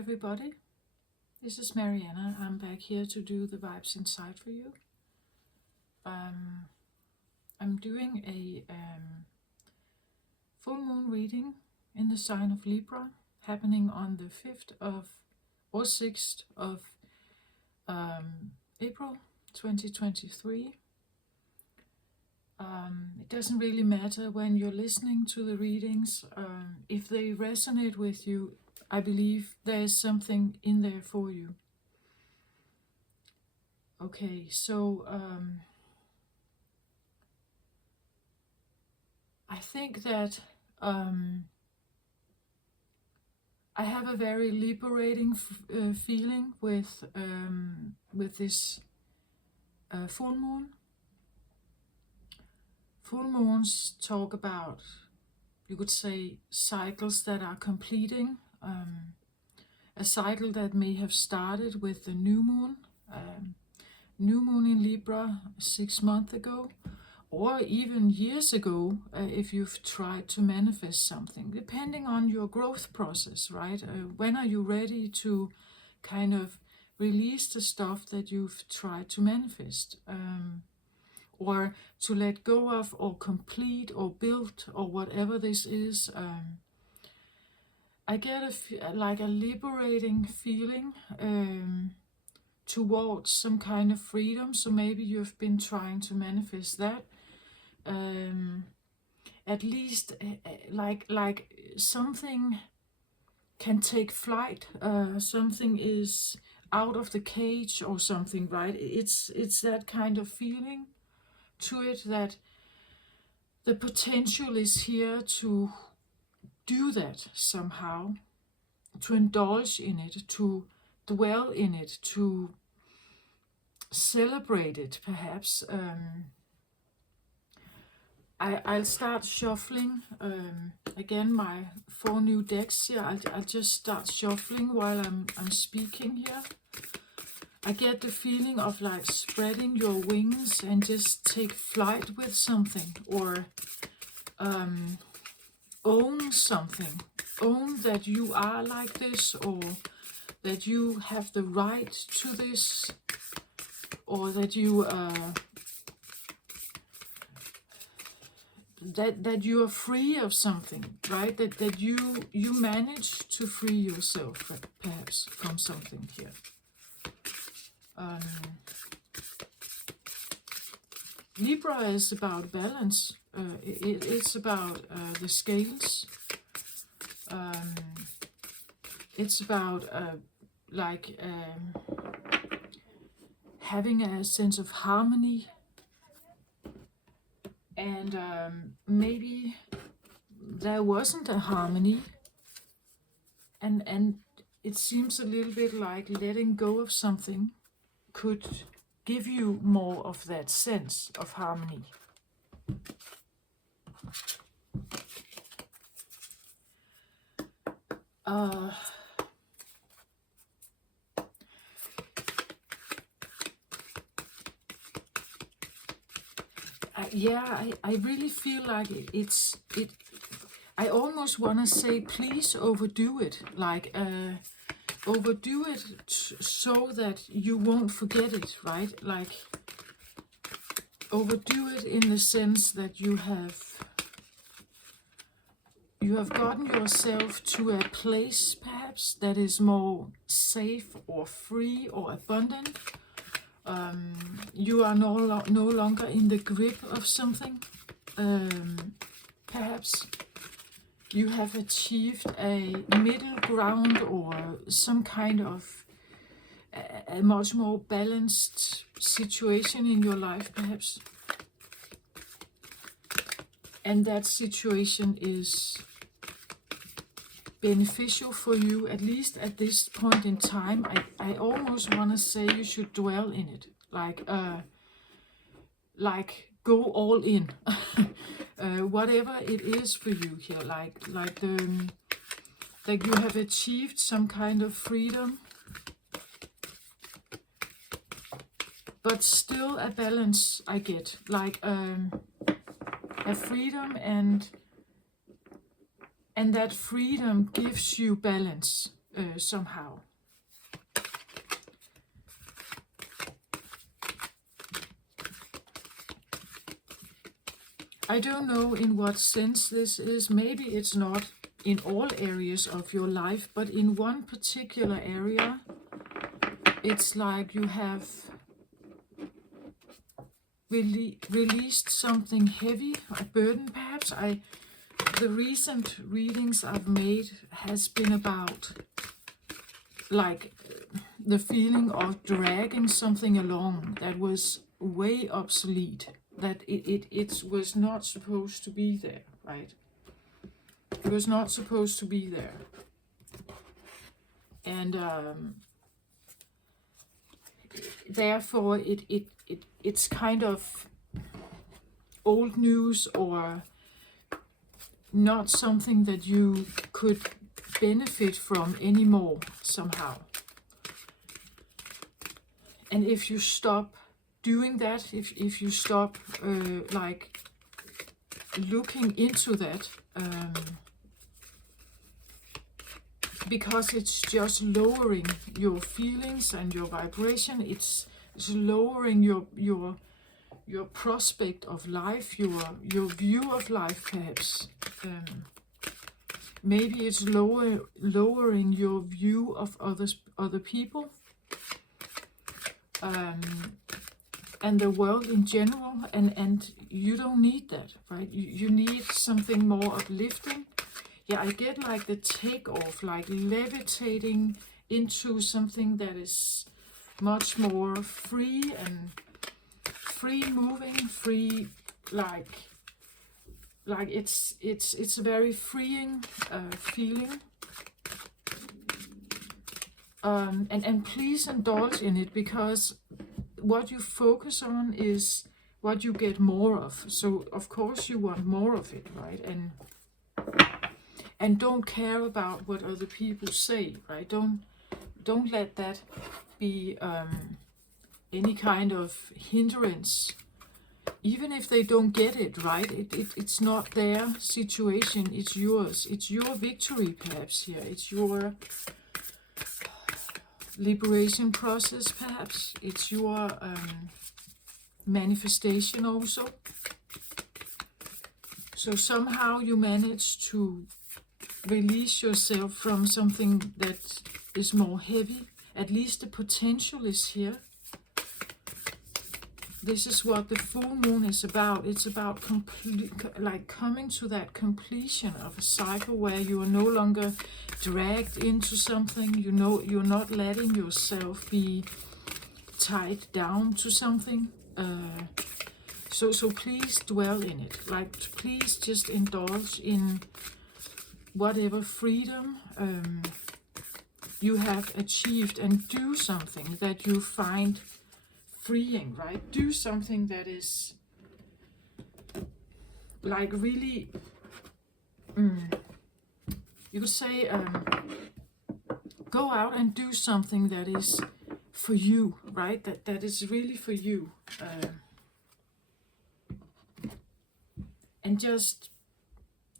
everybody. This is Mariana. I'm back here to do the vibes inside for you. I'm doing a full moon reading in the sign of Libra, happening on the 5th of or 6th of April 2023. It doesn't really matter when you're listening to the readings. If they resonate with you, I believe there is something in there for you. Okay, so I think that I have a very liberating feeling with this full moon. Full moons talk about, you could say, cycles that are completing. A cycle that may have started with the new moon in Libra 6 months ago, or even years ago, if you've tried to manifest something, depending on your growth process, right? When are you ready to kind of release the stuff that you've tried to manifest, or to let go of, or complete, or build, or whatever this is. I get like a liberating feeling towards some kind of freedom. So maybe you've been trying to manifest that. At least like something can take flight. Something is out of the cage or something, right? It's that kind of feeling to it, that the potential is here to do that somehow, to indulge in it, to dwell in it, to celebrate it, perhaps. I'll start shuffling again my 4 new decks here. I'll just start shuffling while I'm speaking here. I get the feeling of like spreading your wings and just take flight with something, or own something. Own that you are like this, or that you have the right to this, or that you that you are free of something, right? That you manage to free yourself, perhaps, from something here. Libra is about balance. It's about the scales. It's about having a sense of harmony, and maybe there wasn't a harmony, and it seems a little bit like letting go of something could give you more of that sense of harmony. I really feel like I almost want to say, please overdo it, like overdo it so that you won't forget it, right? Like overdo it in the sense that you have gotten yourself to a place, perhaps, that is more safe or free or abundant. You are no longer in the grip of something. Perhaps you have achieved a middle ground, or some kind of a much more balanced situation in your life, perhaps. And that situation is beneficial for you, at least at this point in time. I almost want to say you should dwell in it, like go all in. Whatever it is for you here, like you have achieved some kind of freedom, but still a balance. I get like a freedom, and that freedom gives you balance. somehow. I don't know in what sense this is. Maybe it's not in all areas of your life, but in one particular area, it's like you have released something heavy, a burden perhaps. The recent readings I've made has been about like the feeling of dragging something along that was way obsolete, that it was not supposed to be there, right? It was not supposed to be there. And therefore it's kind of old news, or not something that you could benefit from anymore somehow. And if you stop doing that, if you stop like looking into that, because it's just lowering your feelings and your vibration, it's lowering your prospect of life, your view of life perhaps. Maybe it's lowering your view of other people, and the world in general, and you don't need that, right? You need something more uplifting. Yeah, I get like the takeoff, like levitating into something that is much more free and free moving, free, like it's a very freeing feeling. And please indulge in it, because what you focus on is what you get more of. So of course you want more of it, right? And don't care about what other people say, right? Don't let that be any kind of hindrance, even if they don't get it, right? It's not their situation, it's yours. It's your victory perhaps here. It's your liberation process perhaps. It's your manifestation also. So somehow you manage to release yourself from something that is more heavy. At least the potential is here. This is what the full moon is about. It's about like coming to that completion of a cycle where you are no longer dragged into something. You know, you're not letting yourself be tied down to something. So please dwell in it. Like, please just indulge in whatever freedom you have achieved, and do something that you find freeing, right? Do something that is like really, you could say, go out and do something that is for you, right? That is really for you. And just,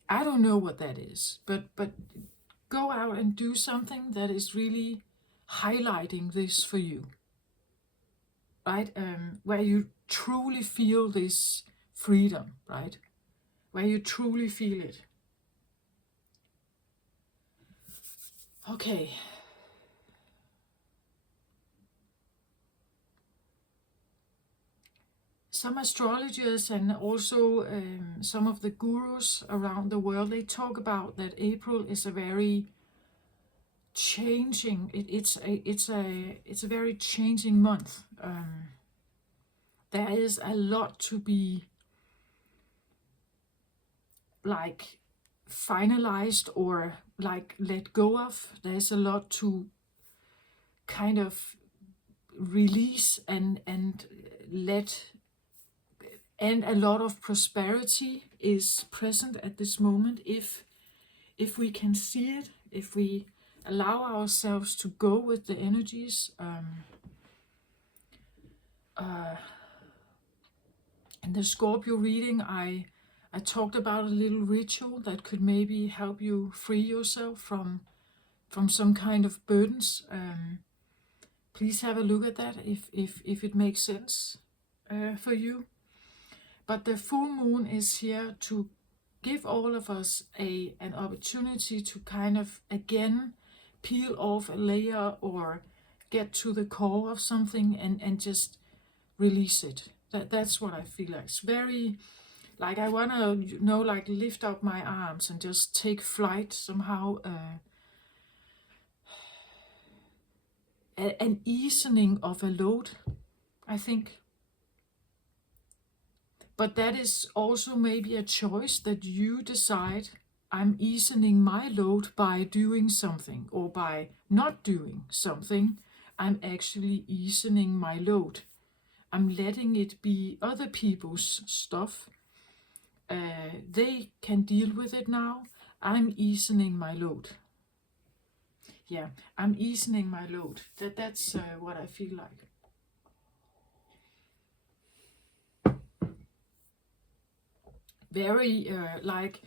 I don't know what that is, but go out and do something that is really highlighting this for you, right? Where you truly feel this freedom, right? Where you truly feel it. Okay. Some astrologers and also some of the gurus around the world, they talk about that April is a very changing. It's a very changing month. There is a lot to be like finalized or like let go of. There's a lot to kind of release and let. And a lot of prosperity is present at this moment if we can see it, if we allow ourselves to go with the energies. In the Scorpio reading, I talked about a little ritual that could maybe help you free yourself from from some kind of burdens. Please have a look at that if it makes sense for you. But the full moon is here to give all of us an opportunity to kind of again peel off a layer or get to the core of something and just release it. That's what I feel like. It's very like I want to like lift up my arms and just take flight somehow. An easing of a load, I think. But that is also maybe a choice that you decide, I'm easing my load by doing something, or by not doing something. I'm actually easing my load. I'm letting it be other people's stuff. They can deal with it now. I'm easing my load. Yeah, I'm easing my load. That's what I feel like. Very like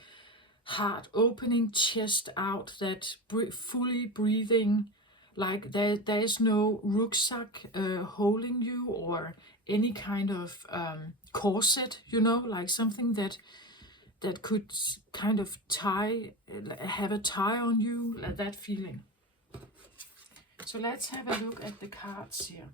heart opening, chest out, that fully breathing, like there is no rucksack holding you, or any kind of corset, like something that could kind of have a tie on you, like that feeling. So let's have a look at the cards here.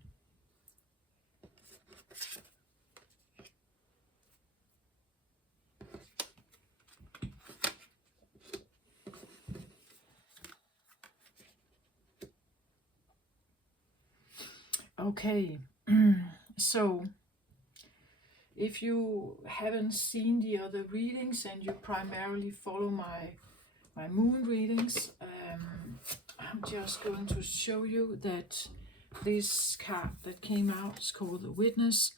Okay, so if you haven't seen the other readings and you primarily follow my moon readings, I'm just going to show you that this card that came out is called the Witness.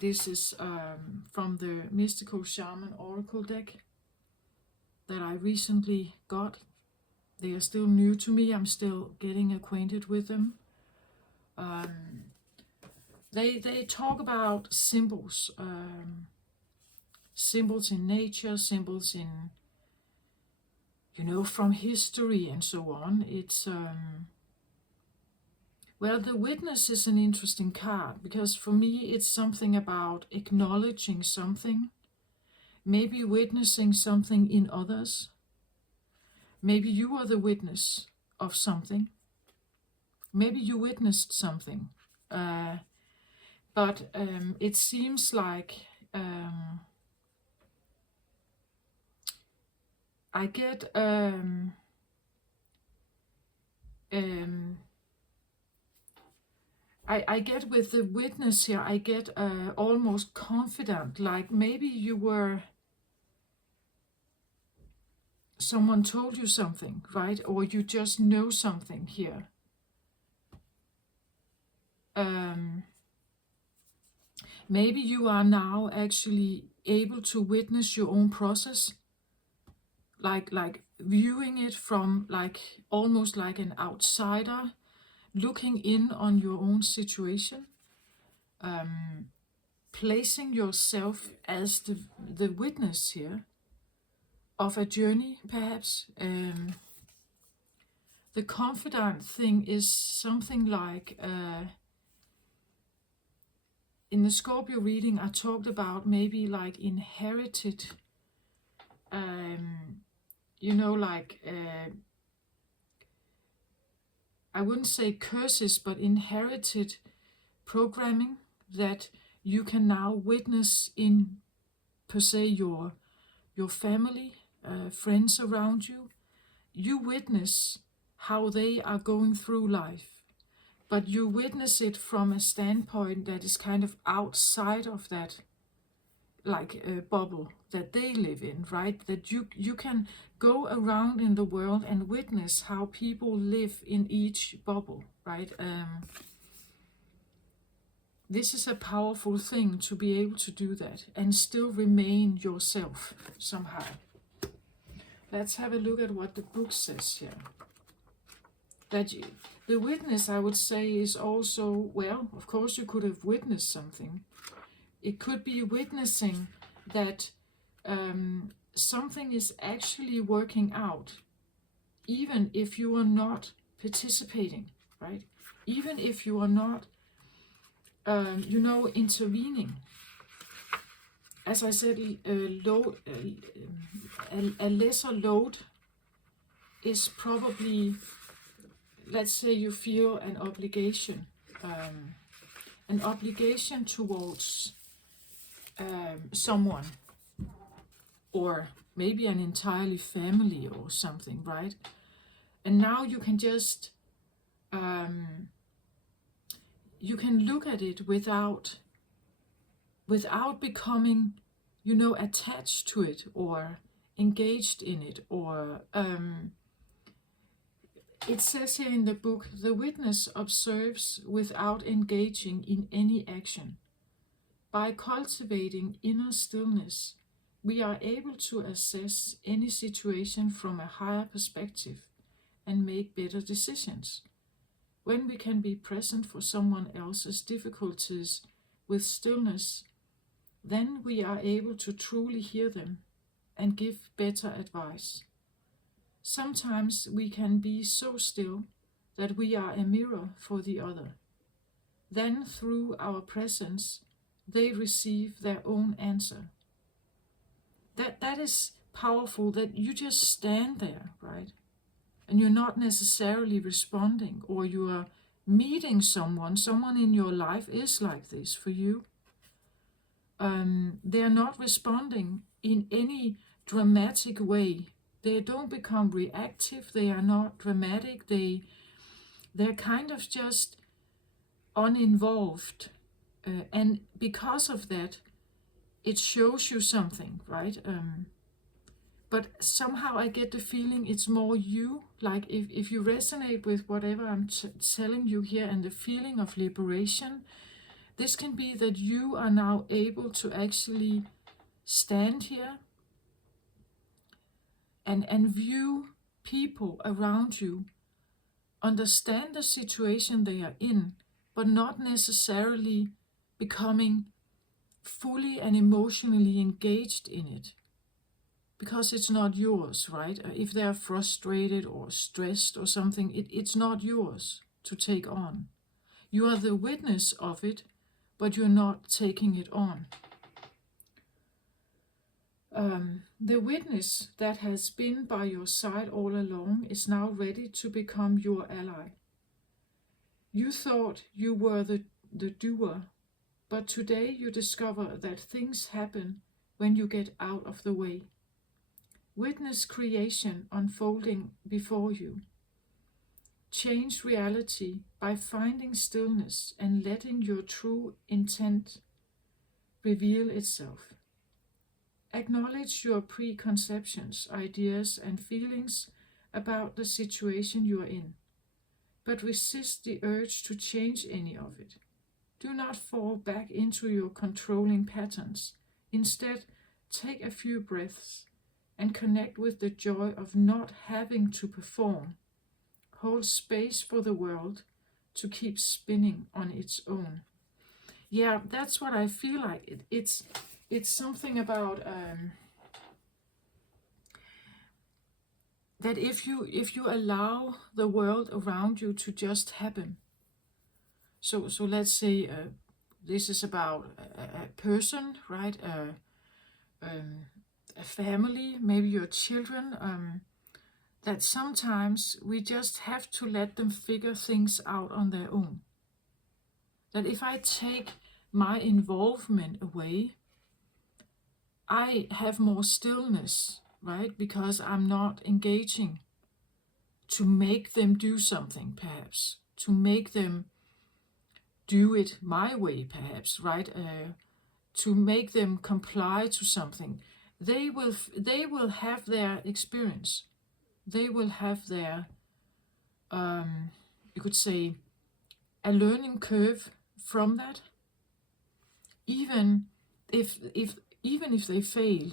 This is from the Mystical Shaman Oracle deck that I recently got. They are still new to me. I'm still getting acquainted with them. They talk about symbols, symbols in nature, symbols in, from history and so on. It's well, the Witness is an interesting card because for me it's something about acknowledging something, maybe witnessing something in others. Maybe you are the witness of something. Maybe you witnessed something. But it seems like I get I get with the Witness here, I get almost confident, like maybe someone told you something, right? Or you just know something here. Maybe you are now actually able to witness your own process, like viewing it from almost like an outsider, looking in on your own situation, placing yourself as the witness here of a journey, perhaps. The confidant thing is something like, in the Scorpio reading, I talked about maybe like inherited, I wouldn't say curses, but inherited programming that you can now witness in, per se, your family, friends around you. You witness how they are going through life, but you witness it from a standpoint that is kind of outside of that, like a bubble that they live in, right? That you can go around in the world and witness how people live in each bubble, right? This is a powerful thing, to be able to do that and still remain yourself somehow. Let's have a look at what the book says here. The Witness, I would say, is also, well, of course you could have witnessed something. It could be witnessing that something is actually working out even if you are not participating, right? Even if you are not, intervening. As I said, a lesser load is probably, let's say you feel an obligation towards someone, or maybe an entirely family or something, right? And now you can just you can look at it without becoming, attached to it or engaged in it, or it says here in the book, the witness observes without engaging in any action. By cultivating inner stillness, we are able to assess any situation from a higher perspective and make better decisions. When we can be present for someone else's difficulties with stillness, then we are able to truly hear them and give better advice. Sometimes we can be so still that we are a mirror for the other. Then, through our presence, they receive their own answer. That is powerful, that you just stand there, right? And you're not necessarily responding, or you are meeting someone in your life is like this for you. They're not responding in any dramatic way. They don't become reactive. They are not dramatic. They're kind of just uninvolved. And because of that, it shows you something, right? But somehow I get the feeling it's more you. Like if you resonate with whatever I'm telling you here and the feeling of liberation, this can be that you are now able to actually stand here and view people around you, understand the situation they are in, but not necessarily becoming fully and emotionally engaged in it, because it's not yours, right? If they're frustrated or stressed or something, it's not yours to take on. You are the witness of it, but you're not taking it on. The witness that has been by your side all along is now ready to become your ally. You thought you were the doer, but today you discover that things happen when you get out of the way. Witness creation unfolding before you. Change reality by finding stillness and letting your true intent reveal itself. Acknowledge your preconceptions, ideas, and feelings about the situation you are in, but resist the urge to change any of it. Do not fall back into your controlling patterns. Instead, take a few breaths and connect with the joy of not having to perform. Hold space for the world to keep spinning on its own. Yeah, that's what I feel like. It's something about that if you allow the world around you to just happen. So let's say this is about a person, right? A family, maybe your children. That sometimes we just have to let them figure things out on their own. That if I take my involvement away, I have more stillness, right? Because I'm not engaging to make them do something, perhaps, to make them do it my way, perhaps, right? To make them comply to something. They will have their experience. They will have their, you could say, a learning curve from that. Even if they fail,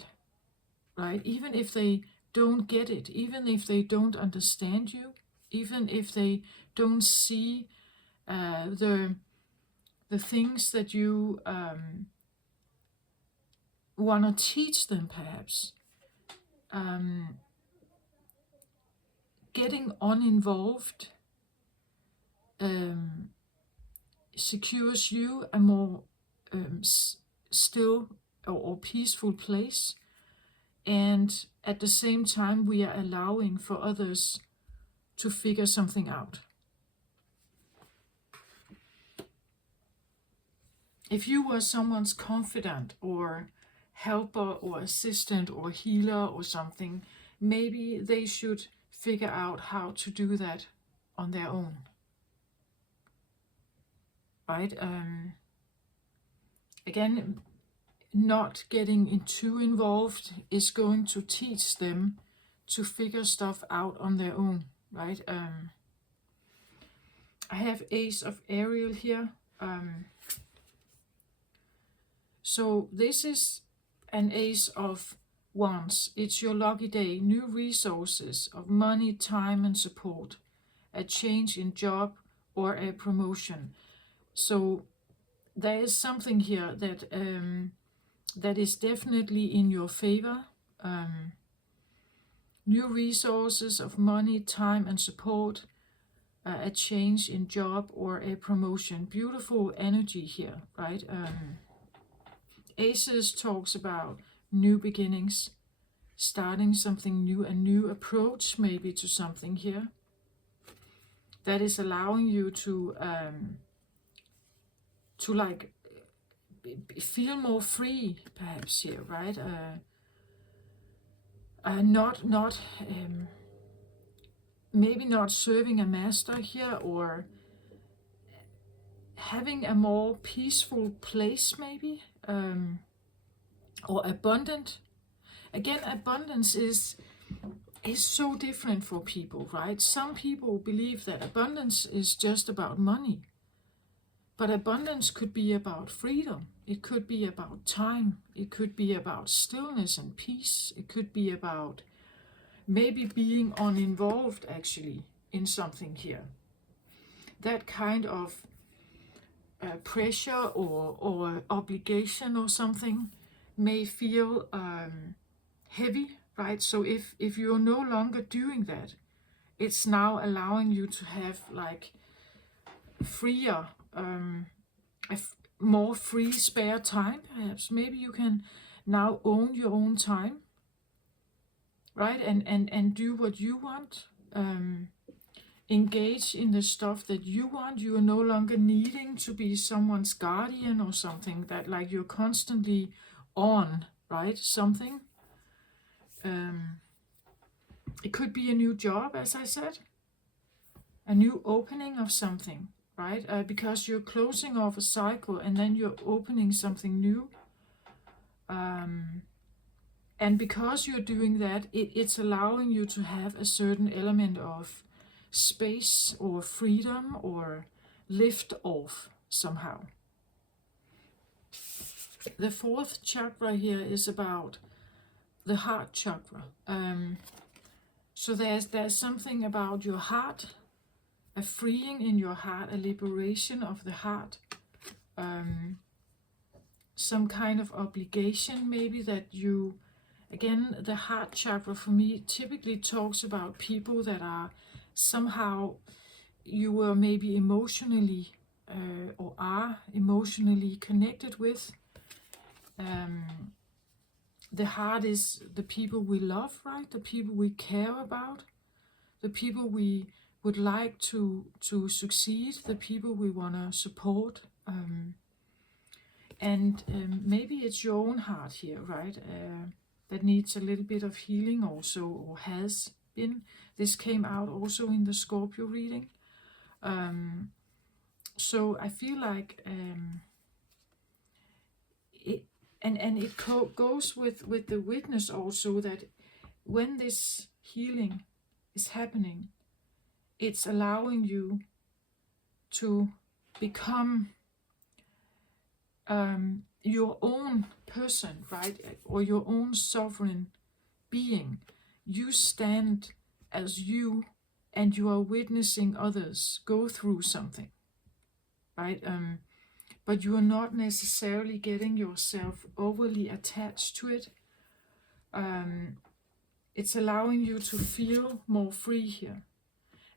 right? Even if they don't get it, even if they don't understand you, even if they don't see the things that you want to teach them, perhaps. getting uninvolved secures you a more still or peaceful place, and at the same time we are allowing for others to figure something out. If you were someone's confidant or helper or assistant or healer or something, maybe they should figure out how to do that on their own. Right? Again, not getting too involved is going to teach them to figure stuff out on their own. Right? I have Ace of Ariel here. So this is an Ace of Wands. It's your lucky day. New resources of money, time and support. A change in job or a promotion. So there is something here that that is definitely in your favor. New resources of money, time and support. A change in job or a promotion. Beautiful energy here, right? Aces talks about new beginnings, starting something new, a new approach maybe to something here that is allowing you to like feel more free, perhaps here, right? Maybe not serving a master here, or having a more peaceful place, maybe, or abundant. Again, abundance is so different for people, right? Some people believe that abundance is just about money, but abundance could be about freedom. It could be about time. It could be about stillness and peace. It could be about maybe being uninvolved actually in something here. That kind of pressure or obligation or something may feel heavy, right? So if you're no longer doing that, it's now allowing you to have like freer, more free spare time, perhaps. Maybe you can now own your own time, right? And do what you want. Engage in the stuff that you want. You are no longer needing to be someone's guardian or something, that like you're constantly on, right? Something. It could be a new job, as I said, a new opening of something, right? Because you're closing off a cycle and then you're opening something new. And because you're doing that, it's allowing you to have a certain element of space or freedom or lift off somehow. The fourth chakra here is about the heart chakra. So there's something about your heart, a freeing in your heart, a liberation of the heart, some kind of obligation maybe that you, again, the heart chakra for me typically talks about people that are somehow, you were maybe emotionally or are emotionally connected with. The heart is the people we love, right? The people we care about, the people we would like to succeed, the people we want to support. And maybe it's your own heart here, right? That needs a little bit of healing also, or has been. This came out also in the Scorpio reading. So I feel like it goes with the witness also, that when this healing is happening, it's allowing you to become your own person, right? Or your own sovereign being. You stand as you, and you are witnessing others go through something, right? But you are not necessarily getting yourself overly attached to it. It's allowing you to feel more free here.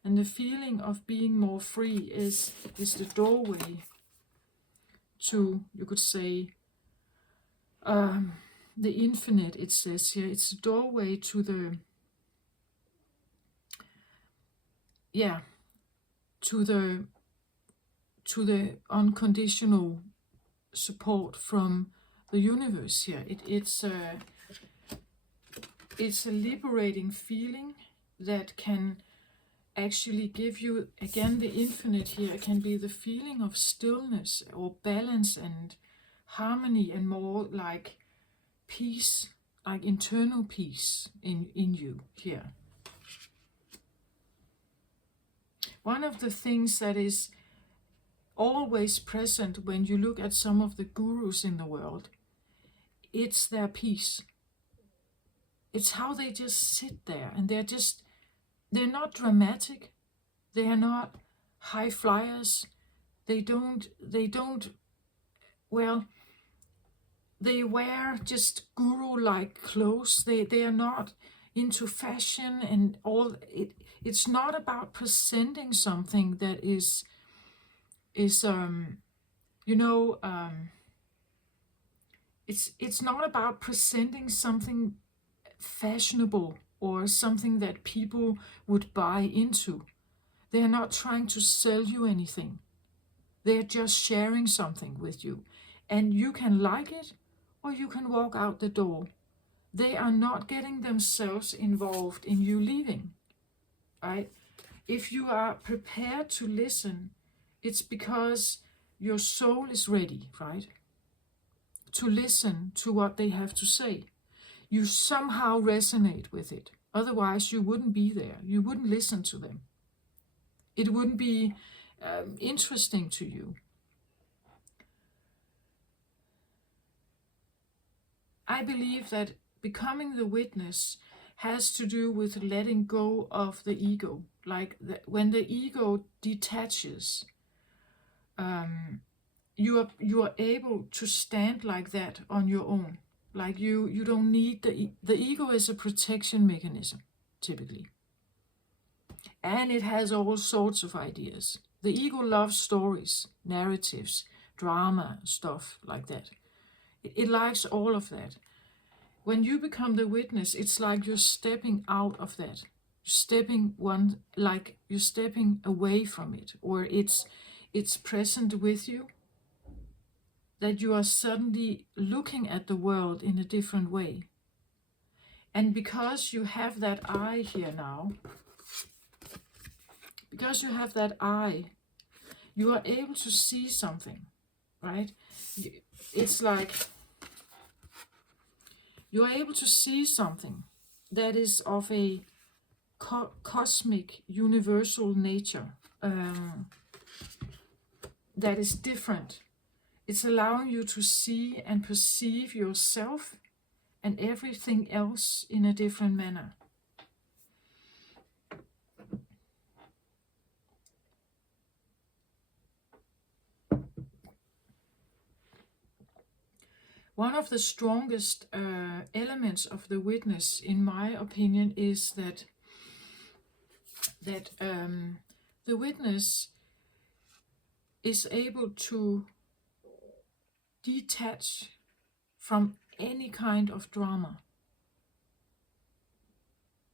And the feeling of being more free is the doorway to, you could say, the infinite, it says here. It's a doorway to the, yeah, to the unconditional support from the universe here. It's a liberating feeling that can actually give you, again, the infinite here can be the feeling of stillness or balance and harmony, and more like peace, like internal peace in you here. One of the things that is always present when you look at some of the gurus in the world, it's their peace. It's how they just sit there, and they're not dramatic, they are not high flyers, they don't, well, they wear just guru-like clothes, they are not into fashion and all. It's not about presenting something that is you know, it's not about presenting something fashionable or something that people would buy into. They are not trying to sell you anything. They're just sharing something with you. And you can like it or you can walk out the door. They are not getting themselves involved in you leaving, right? If you are prepared to listen, it's because your soul is ready, right? To listen to what they have to say. You somehow resonate with it. Otherwise, you wouldn't be there. You wouldn't listen to them. It wouldn't be interesting to you. I believe that becoming the witness has to do with letting go of the ego. Like when the ego detaches, you are able to stand like that on your own. Like you don't need the ego is a protection mechanism, typically. And it has all sorts of ideas. The ego loves stories, narratives, drama, stuff like that. It likes all of that. When you become the witness, it's like you're stepping out of that. You're stepping away from it, or it's present with you. That you are suddenly looking at the world in a different way. And because you have that eye here now, because you have that eye, you are able to see something, right? It's like you are able to see something that is of a cosmic, universal nature, that is different. It's allowing you to see and perceive yourself and everything else in a different manner. One of the strongest elements of the witness, in my opinion, is that the witness is able to detach from any kind of drama.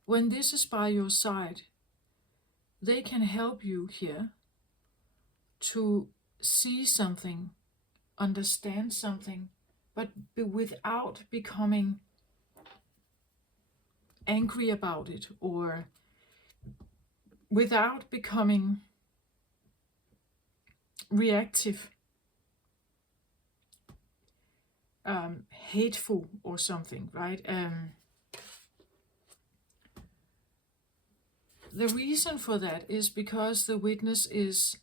When this is by your side, they can help you here to see something, understand something, but without becoming angry about it, or without becoming reactive, hateful or something, right? The reason for that is because the witness is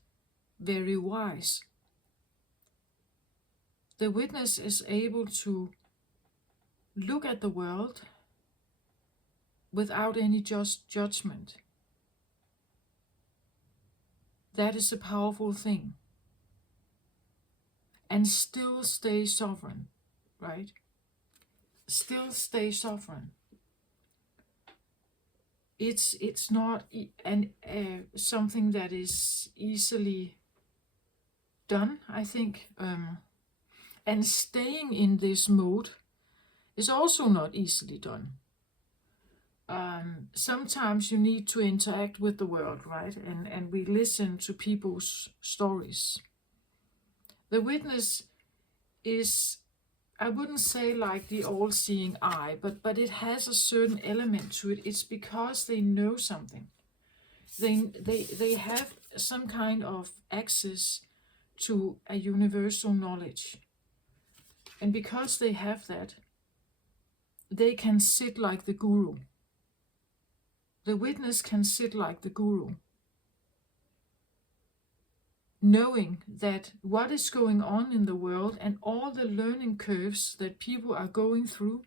very wise. The witness is able to look at the world without any judgment. That is a powerful thing. And still stay sovereign, right? Still stay sovereign. it's not something that is easily done, I think. And staying in this mode is also not easily done. Sometimes you need to interact with the world, right? And we listen to people's stories. The witness is, I wouldn't say like the all-seeing eye, but it has a certain element to it. It's because they know something. They have some kind of access to a universal knowledge. And because they have that, they can sit like the guru. The witness can sit like the guru, knowing that what is going on in the world and all the learning curves that people are going through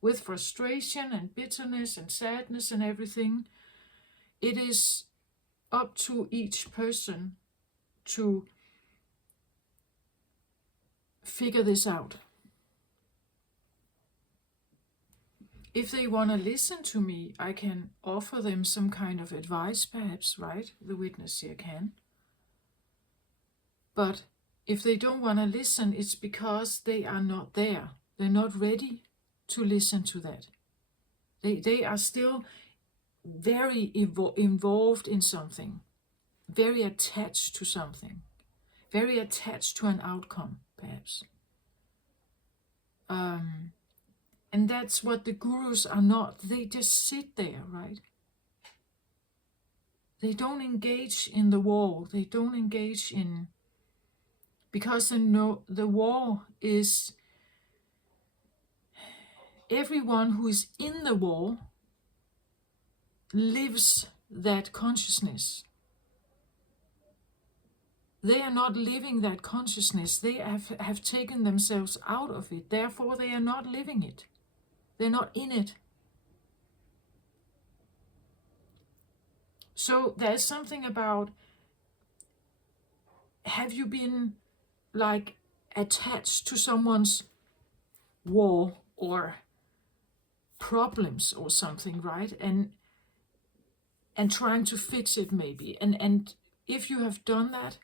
with frustration and bitterness and sadness and everything, it is up to each person to figure this out. If they want to listen to me, I can offer them some kind of advice, perhaps, right? The witness here can. But if they don't want to listen, it's because they are not there. They're not ready to listen to that. They are still very involved in something, very attached to something, very attached to an outcome, perhaps. And that's what the gurus are not. They just sit there, right? They don't engage in the war. They don't engage in... Because the war is... Everyone who is in the war lives that consciousness. They are not living that consciousness. They have taken themselves out of it. Therefore, they are not living it. They're not in it. So there's something about, have you been like attached to someone's war or problems or something, right? And trying to fix it maybe. And if you have done that,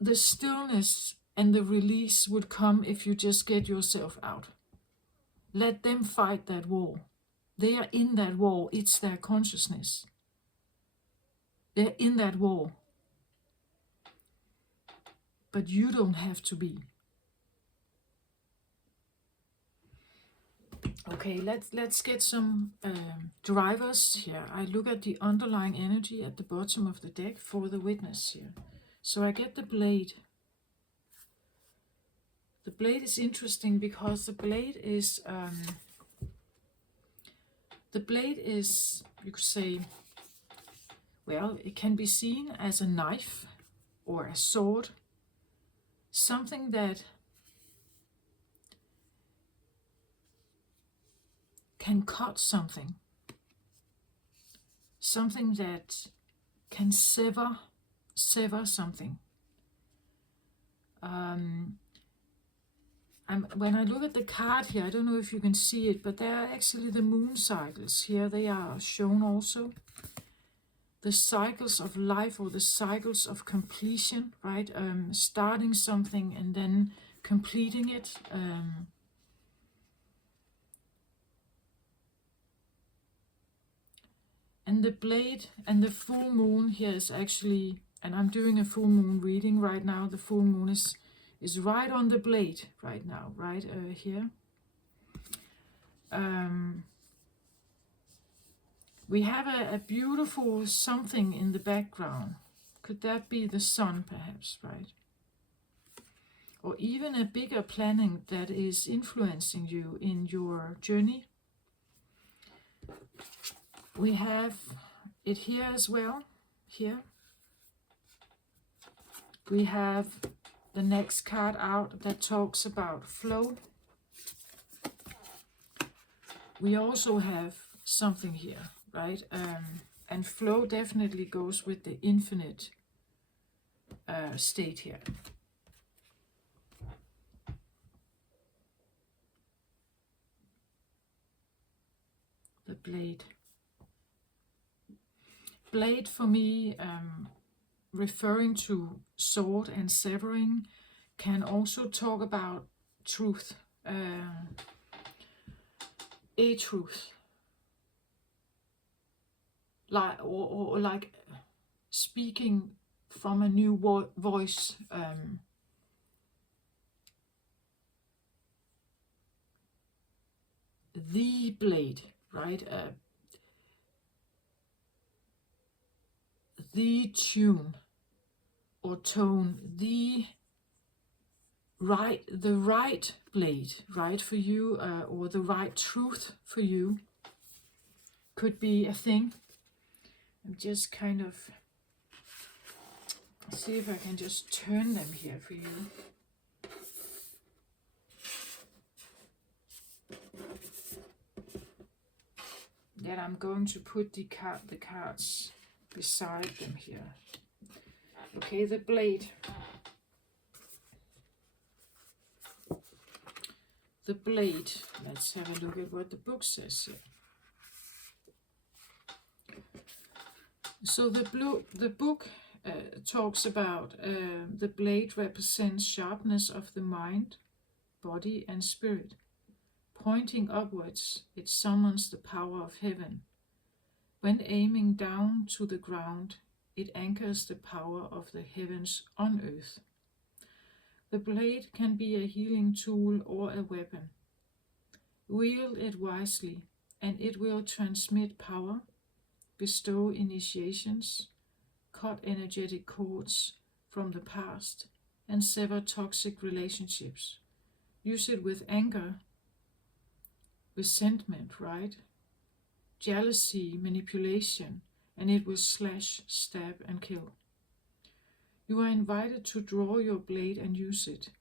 the stillness and the release would come if you just get yourself out. Let them fight that war. They are in that war. It's their consciousness. They're in that war. But you don't have to be. Okay, let's get some drivers here. I look at the underlying energy at the bottom of the deck for the witness here. So I get the blade. The blade is interesting because the blade is, you could say, well, it can be seen as a knife or a sword, something that can cut something that can sever something. When I look at the card here, I don't know if you can see it, but there are actually the moon cycles here. They are shown also. The cycles of life, or the cycles of completion, right? Starting something and then completing it. And the blade and the full moon here is actually, and I'm doing a full moon reading right now. The full moon is right on the blade right now, right here. We have a beautiful something in the background. Could that be the sun, perhaps, right? Or even a bigger planning that is influencing you in your journey. We have it here as well, here. We have the next card out that talks about flow. We also have something here, right? And flow definitely goes with the infinite state here. The blade. Blade for me, referring to sword and severing, can also talk about truth, a truth, or like speaking from a new voice. The blade, right? The tune or tone, the right blade, right for you, or the right truth for you, could be a thing. I'm just kind of see if I can just turn them here for you. Then I'm going to put the cards beside them here. Okay, the blade. The blade. Let's have a look at what the book says here. So the book talks about the blade represents sharpness of the mind, body and spirit. Pointing upwards, it summons the power of heaven. When aiming down to the ground, it anchors the power of the heavens on earth. The blade can be a healing tool or a weapon. Wield it wisely, and it will transmit power, bestow initiations, cut energetic cords from the past, and sever toxic relationships. Use it with anger, resentment, right? Jealousy, manipulation, and it will slash, stab, and kill. You are invited to draw your blade and use it.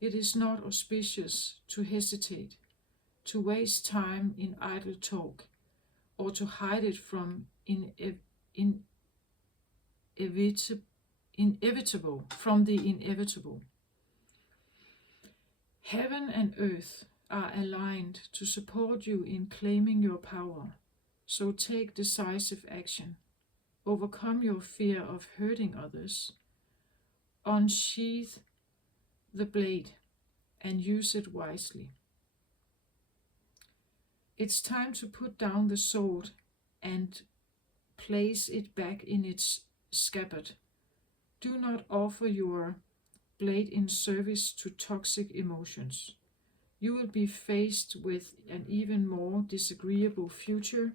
It is not auspicious to hesitate, to waste time in idle talk, or to hide it from the inevitable. Heaven and earth are aligned to support you in claiming your power, so take decisive action. Overcome your fear of hurting others. Unsheath the blade and use it wisely. It's time to put down the sword and place it back in its scabbard. Do not offer your blade in service to toxic emotions. You will be faced with an even more disagreeable future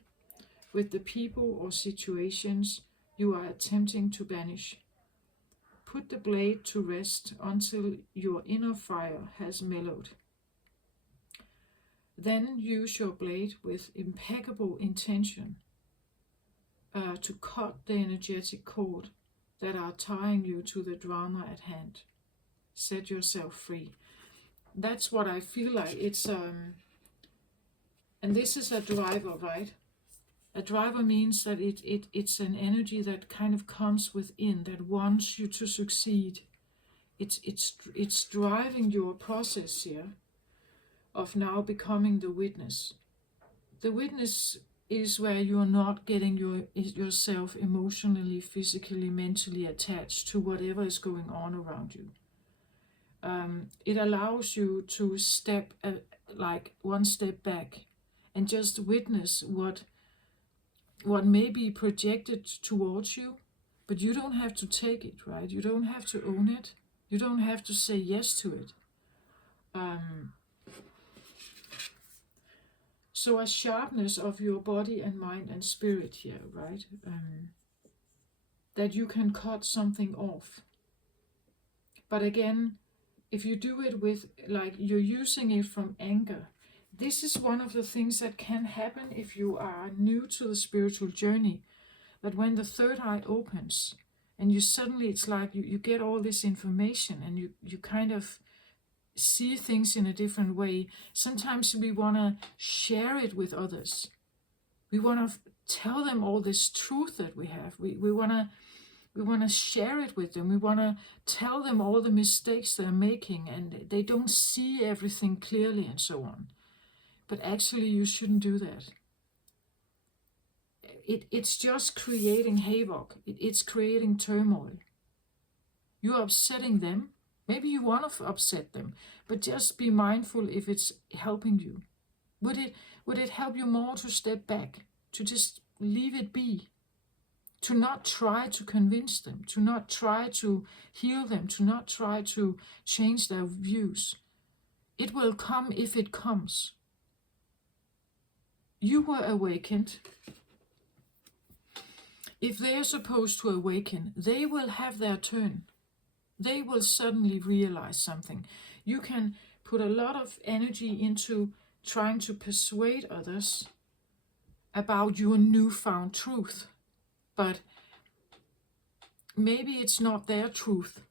with the people or situations you are attempting to banish. Put the blade to rest until your inner fire has mellowed. Then use your blade with impeccable intention to cut the energetic cord that are tying you to the drama at hand. Set yourself free. That's what I feel like. It's and this is a driver, right? A driver means that it's an energy that kind of comes within, that wants you to succeed. It's driving your process here of now becoming the witness. The witness is where you're not getting yourself emotionally, physically, mentally attached to whatever is going on around you. It allows you to step like one step back and just witness what may be projected towards you, but you don't have to take it, right? You don't have to own it. You don't have to say yes to it. So a sharpness of your body and mind and spirit here, right? That you can cut something off. But again, if you do it with, like, you're using it from anger, this is one of the things that can happen if you are new to the spiritual journey, that when the third eye opens and you suddenly, it's like you get all this information and you kind of see things in a different way. Sometimes we want to share it with others. We want to tell them all this truth that we have. We want to share it with them. We want to tell them all the mistakes they're making and they don't see everything clearly and so on. But actually you shouldn't do that. it's just creating havoc. It's creating turmoil. You're upsetting them. Maybe you want to upset them, but just be mindful if it's helping you. Would it help you more to step back, to just leave it be, to not try to convince them, to not try to heal them, to not try to change their views? It will come if it comes. You were awakened. If they are supposed to awaken, they will have their turn. They will suddenly realize something. You can put a lot of energy into trying to persuade others about your newfound truth, but maybe it's not their truth,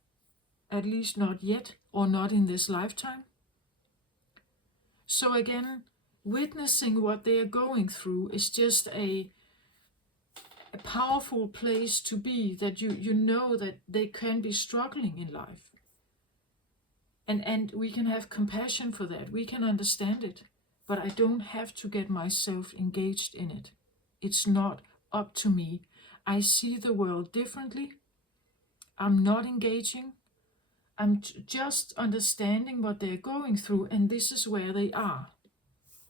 at least not yet, or not in this lifetime. So again, witnessing what they are going through is just a powerful place to be, that you know that they can be struggling in life. And we can have compassion for that. We can understand it. But I don't have to get myself engaged in it. It's not up to me. I see the world differently. I'm not engaging. I'm just understanding what they're going through, and this is where they are,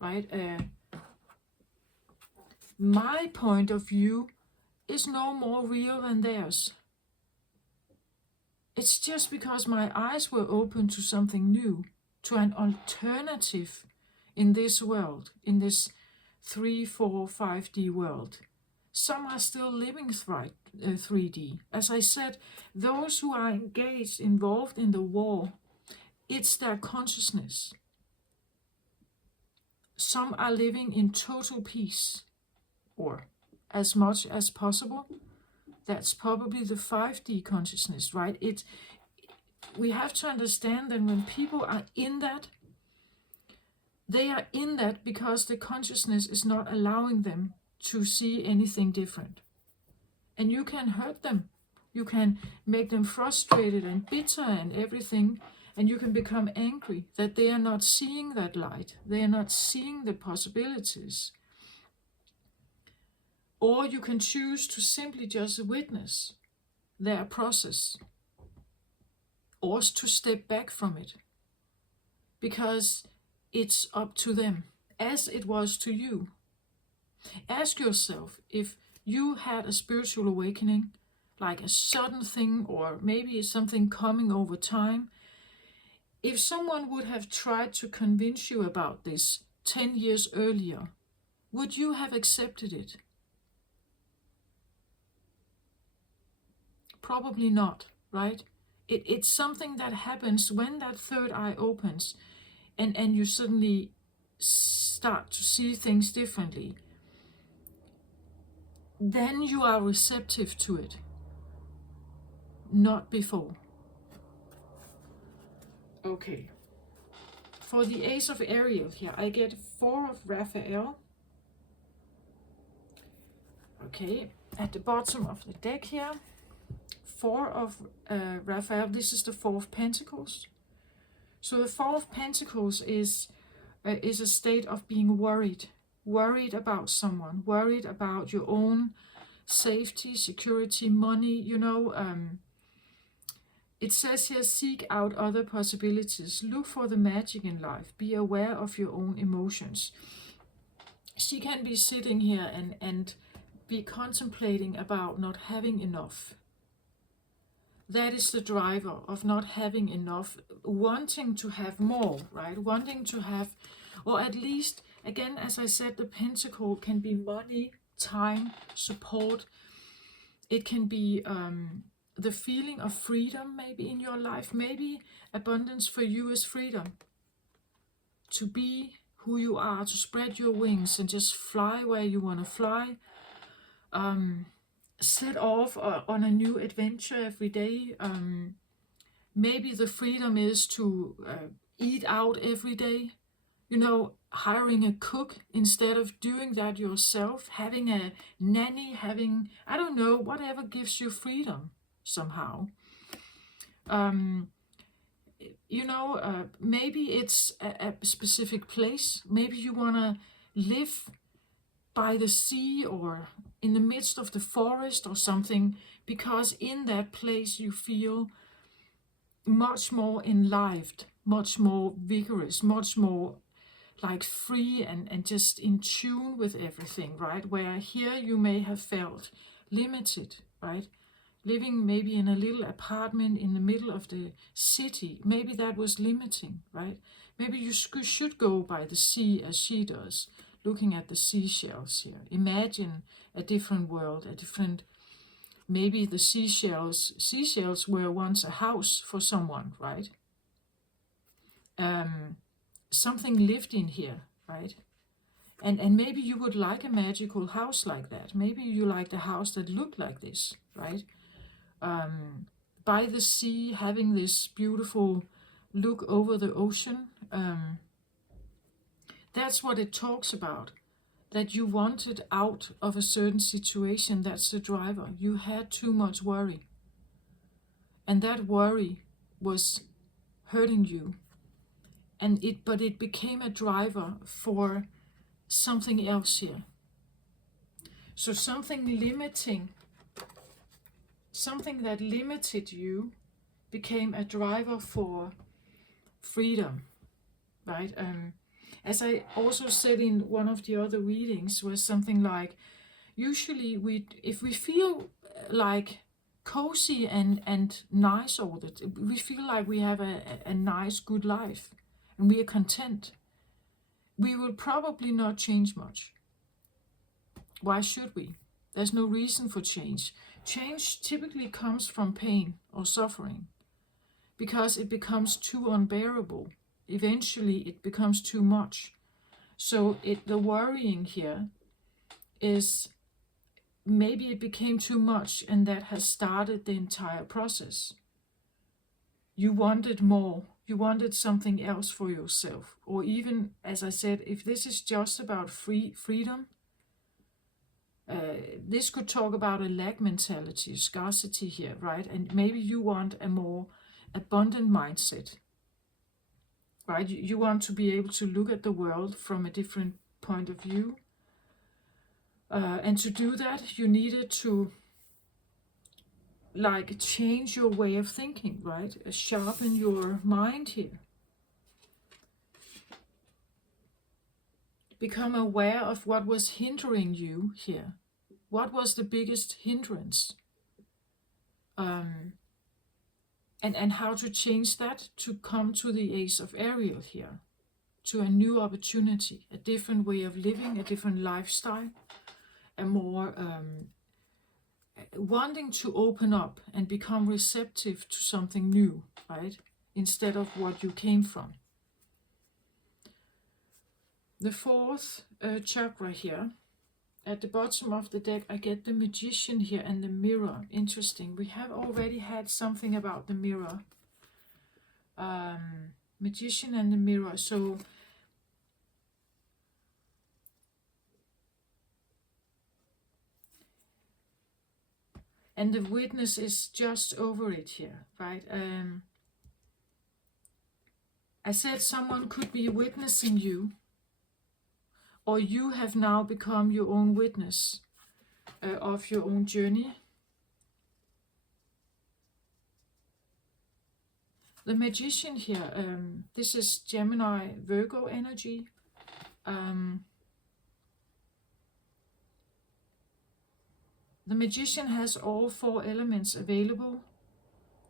right? My point of view is no more real than theirs. It's just because my eyes were open to something new, to an alternative in this world, in this 3, 4, 5D world. Some are still living 3D. As I said, those who are engaged, involved in the war, it's their consciousness. Some are living in total peace, or as much as possible. That's probably the 5D consciousness, right? We have to understand that when people are in that, they are in that because the consciousness is not allowing them to see anything different. And you can hurt them. You can make them frustrated and bitter and everything. And you can become angry that they are not seeing that light. They are not seeing the possibilities. Or you can choose to simply just witness their process, or to step back from it, because it's up to them, as it was to you. Ask yourself, if you had a spiritual awakening, like a sudden thing, or maybe it's something coming over time, if someone would have tried to convince you about this 10 years earlier, would you have accepted it? Probably not, right? It's something that happens when that third eye opens, and you suddenly start to see things differently. Then you are receptive to it, not before. Okay. For the Ace of Ariel here, I get 4 of Raphael. Okay, at the bottom of the deck here, 4 of Raphael. This is the 4 of Pentacles. So the 4 of Pentacles is a state of being worried about someone, worried about your own safety, security, money. It says here, seek out other possibilities, look for the magic in life, be aware of your own emotions. She can be sitting here and be contemplating about not having enough. That is the driver of not having enough, wanting to have more, right? Wanting to have, or at least, again, as I said, the pentacle can be money, time, support. It can be the feeling of freedom maybe in your life. Maybe abundance for you is freedom. To be who you are, to spread your wings and just fly where you want to fly. Set off on a new adventure every day. Maybe the freedom is to eat out every day. Hiring a cook instead of doing that yourself. Having a nanny, I don't know, whatever gives you freedom somehow. Maybe it's a specific place. Maybe you want to live by the sea or in the midst of the forest or something, because in that place you feel much more enlivened, much more vigorous, much more like free and just in tune with everything, right? Where here you may have felt limited, right? Living maybe in a little apartment in the middle of the city, maybe that was limiting, right? Maybe you should go by the sea as she does, looking at the seashells here. Imagine a different world, a different, maybe the seashells were once a house for someone, right? Something lived in here, right? And maybe you would like a magical house like that. Maybe you like a house that looked like this, right? By the sea, having this beautiful look over the ocean. That's what it talks about. That you wanted out of a certain situation. That's the driver. You had too much worry. And that worry was hurting you. But it became a driver for something else here. So something that limited you became a driver for freedom, right? As I also said in one of the other readings, was something like, usually if we feel like cozy and nice all the time, we feel like we have a nice, good life, and we are content, we will probably not change much. Why should we? There's no reason for change. Change typically comes from pain or suffering, because it becomes too unbearable. Eventually it becomes too much. So the worrying here is maybe it became too much, and that has started the entire process. You wanted more. You wanted something else for yourself. Or even, as I said, if this is just about freedom, this could talk about a lack mentality, scarcity here, right? And maybe you want a more abundant mindset, right? You want to be able to look at the world from a different point of view. And to do that, you needed to like change your way of thinking, right? Sharpen your mind here. Become aware of what was hindering you here. What was the biggest hindrance? And how to change that to come to the Ace of Ariel here. To a new opportunity, a different way of living, a different lifestyle, a more wanting to open up and become receptive to something new, right? Instead of what you came from. The fourth chakra here, at the bottom of the deck, I get the Magician here and the Mirror. Interesting. We have already had something about the Mirror. Magician and the Mirror. So and the Witness is just over it here, right? I said someone could be witnessing you, or you have now become your own witness of your own journey. The Magician here, this is Gemini, Virgo energy. The Magician has all four elements available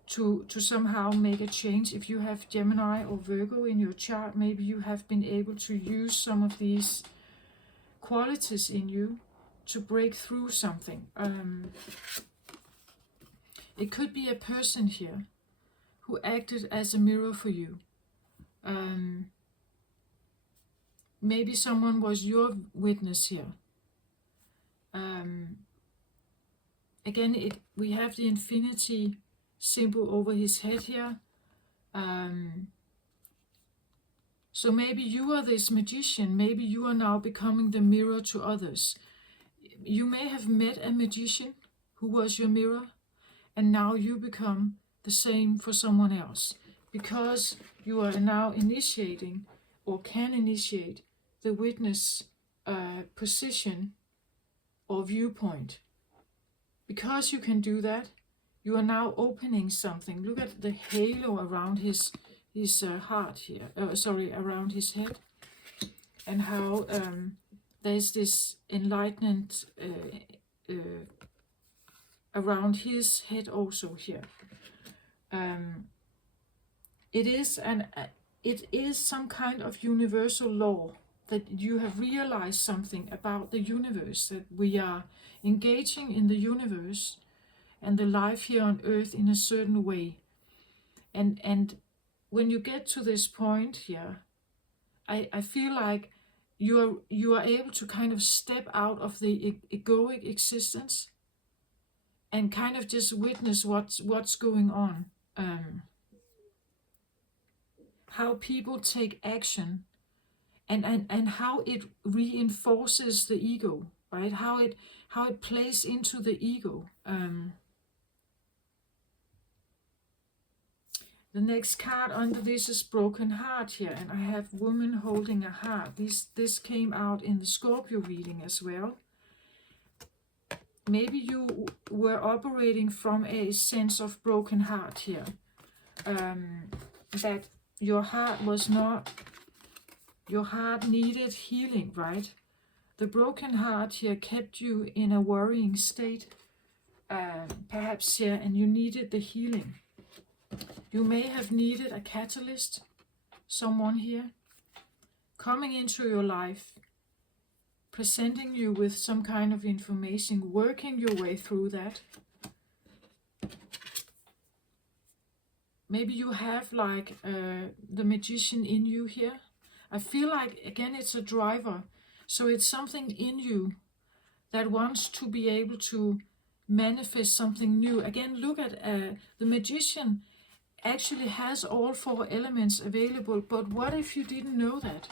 to somehow make a change. If you have Gemini or Virgo in your chart, maybe you have been able to use some of these qualities in you to break through something. It could be a person here who acted as a mirror for you. Maybe someone was your witness here. Again, we have the infinity symbol over his head here. So maybe you are this magician. Maybe you are now becoming the mirror to others. You may have met a magician who was your mirror, and now you become the same for someone else, because you are now initiating or can initiate the witness position or viewpoint. Because you can do that, you are now opening something. Look at the halo around his heart here. Around his head, and how there's this enlightenment around his head also here. It is some kind of universal law that you have realized something about the universe, that we are engaging in the universe and the life here on earth in a certain way. And when you get to this point here, I feel like you are able to kind of step out of the egoic existence and kind of just witness what's going on. How people take action, and how it reinforces the ego, right? How it plays into the ego. The next card under this is broken heart here, and I have woman holding a heart. This came out in the Scorpio reading as well. Maybe you were operating from a sense of broken heart here, that your heart needed healing, right? The broken heart here kept you in a worrying state, perhaps here, and you needed the healing. You may have needed a catalyst, someone here, coming into your life, presenting you with some kind of information, working your way through that. Maybe you have like the magician in you here. I feel like, again, it's a driver. So it's something in you that wants to be able to manifest something new. Again, look at the magician actually has all 4 elements available, but what if you didn't know that?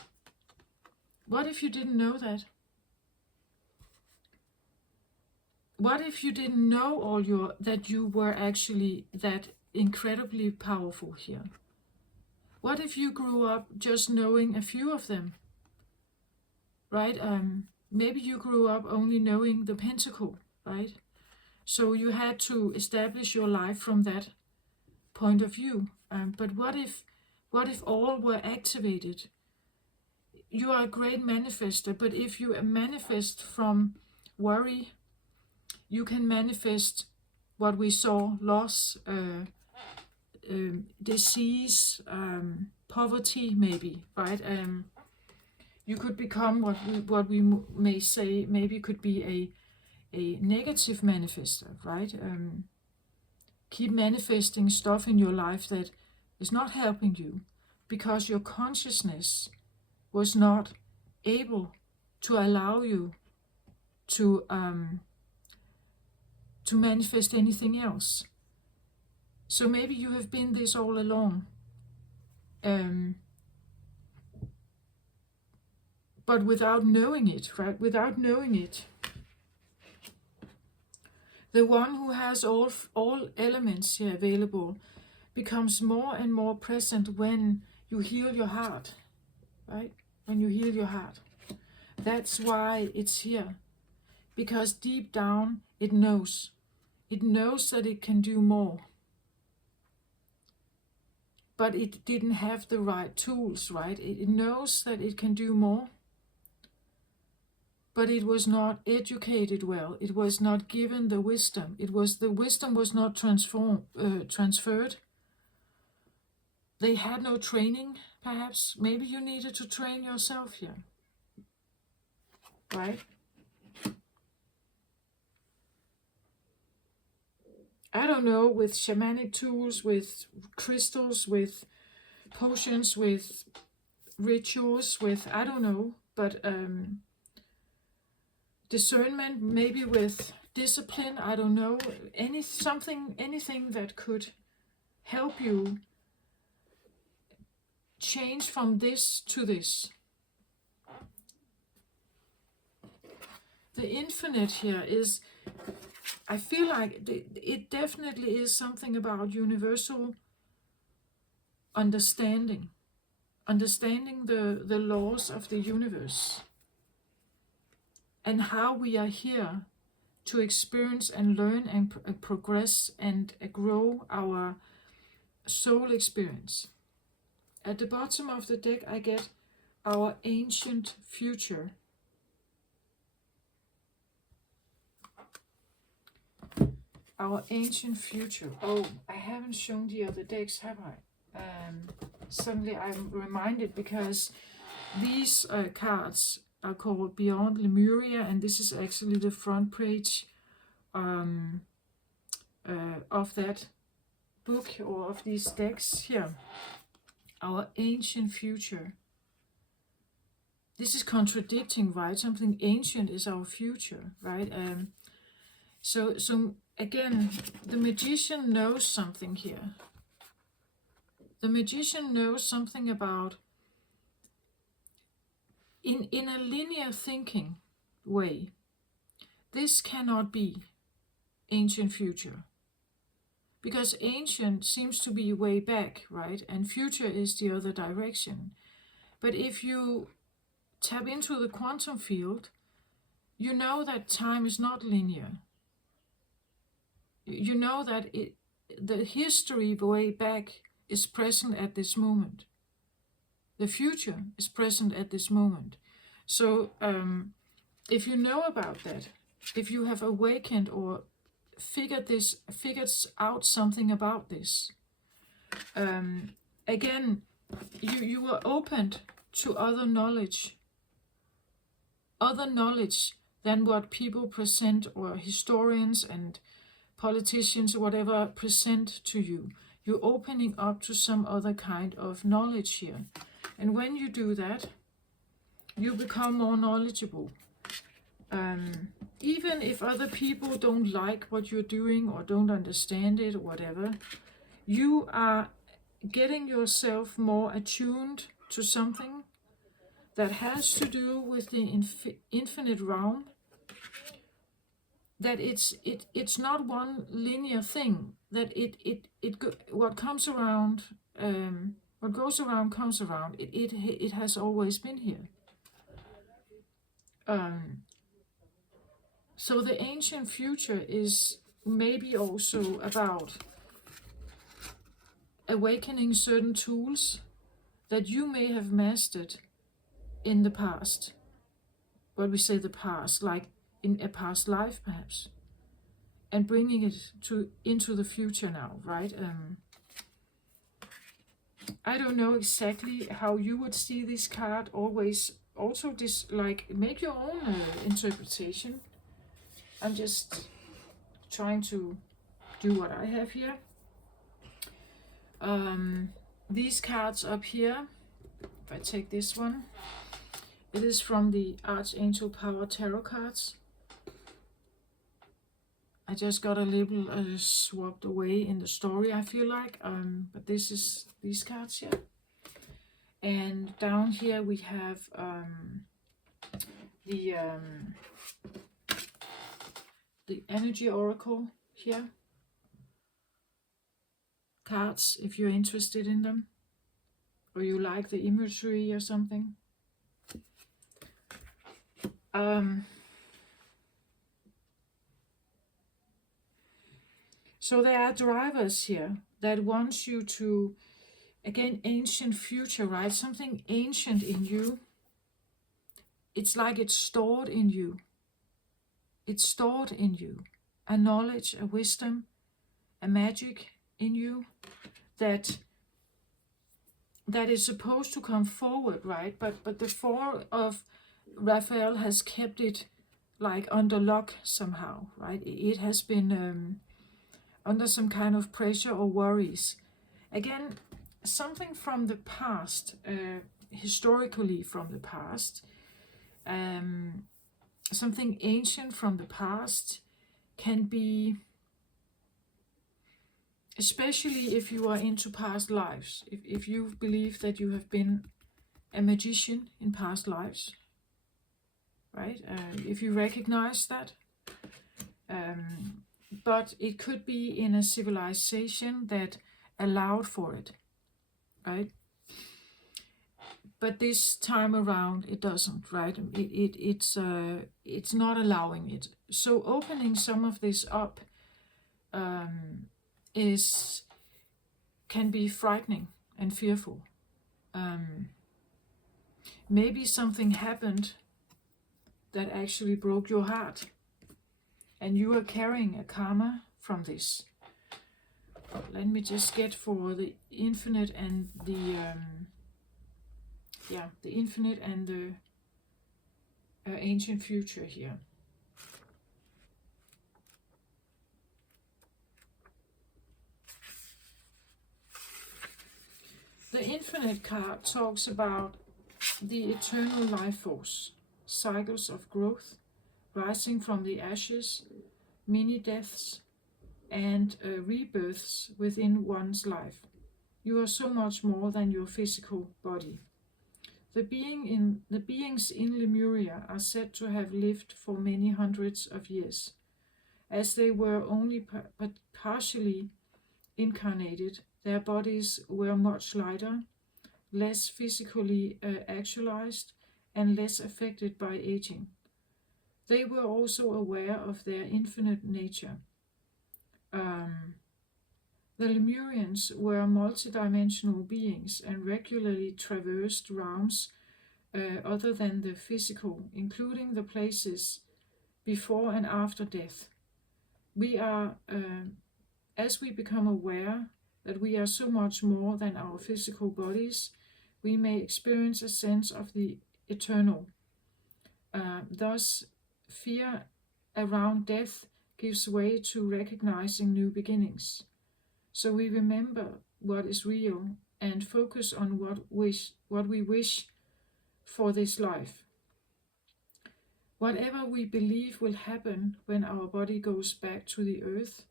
What if you didn't know that? What if you didn't know that you were actually that incredibly powerful here? What if you grew up just knowing a few of them? Right? Maybe you grew up only knowing the pentacle, right? So you had to establish your life from that point of view. But what if all were activated? You are a great manifester, but if you manifest from worry, you can manifest what we saw: loss, disease, poverty, maybe, right? You could become what we may say maybe could be a negative manifester, right? Keep manifesting stuff in your life that is not helping you because your consciousness was not able to allow you to manifest anything else. So maybe you have been this all along, but without knowing it, right? Without knowing it. The one who has all elements here available becomes more and more present when you heal your heart, right? When you heal your heart. That's why it's here. Because deep down it knows. It knows that it can do more. But it didn't have the right tools, right? It knows that it can do more. But it was not educated well. It was not given the wisdom. The wisdom was not transferred. They had no training, perhaps. Maybe you needed to train yourself here. Right? I don't know, with shamanic tools, with crystals, with potions, with rituals, with, I don't know, but discernment, maybe with discipline, I don't know, anything that could help you change from this to this. The infinite here is, I feel like it definitely is something about universal understanding the laws of the universe. and how we are here to experience and learn and progress and grow our soul experience. At the bottom of the deck, I get our ancient future. Our ancient future. Oh, I haven't shown the other decks, have I? Suddenly I'm reminded, because these cards are called Beyond Lemuria, and this is actually the front page of that book, or of these decks here. Our ancient future. This is contradicting, right? Something ancient is our future, right? So again, the magician knows something here. The magician knows something about, in a linear thinking way, this cannot be ancient future. Because ancient seems to be way back, right? And future is the other direction. But if you tap into the quantum field, you know that time is not linear. You know that the history way back is present at this moment. The future is present at this moment. So if you know about that, if you have awakened or figured out something about this, again, you are opened to other knowledge than what people present, or historians and politicians, whatever, present to you. You're opening up to some other kind of knowledge here. And when you do that, you become more knowledgeable. Even if other people don't like what you're doing or don't understand it or whatever, you are getting yourself more attuned to something that has to do with the infinite realm. That it's not one linear thing. That what comes around, what goes around comes around. It has always been here. So the ancient future is maybe also about awakening certain tools that you may have mastered in the past. When we say the past, like in a past life perhaps, and bringing it into the future now, right? I don't know exactly how you would see this card. Always also make your own interpretation. I'm just trying to do what I have here. These cards up here, if I take this one, it is from the Archangel Power Tarot cards. I just got a little swapped away in the story, I feel like, but this is these cards here. And down here we have the Energy Oracle here. Cards, if you're interested in them, or you like the imagery or something. So there are drivers here that want you to, again, ancient future, right? Something ancient in you. It's like it's stored in you. It's stored in you. A knowledge, a wisdom, a magic in you that is supposed to come forward, right? But the Four of Raphael has kept it like under lock somehow, right? It has been under some kind of pressure or worries. Again, something from the past, historically from the past, something ancient from the past can be, especially if you are into past lives, if you believe that you have been a magician in past lives, right? If you recognize that. But it could be in a civilization that allowed for it, right? But this time around, it doesn't, right? It's not allowing it. So opening some of this up is can be frightening and fearful. Maybe something happened that actually broke your heart, and you are carrying a karma from this. Let me just get for the infinite and the infinite and the ancient future here. The infinite card talks about the eternal life force, cycles of growth, rising from the ashes, mini deaths, and rebirths within one's life. You are so much more than your physical body. The beings in Lemuria are said to have lived for many hundreds of years. As they were only partially incarnated, their bodies were much lighter, less physically actualized, and less affected by aging. They were also aware of their infinite nature. The Lemurians were multidimensional beings and regularly traversed realms other than the physical, including the places before and after death. We are, as we become aware that we are so much more than our physical bodies, we may experience a sense of the eternal. Thus, fear around death gives way to recognizing new beginnings. So we remember what is real and focus on what we wish for this life. Whatever we believe will happen when our body goes back to the earth,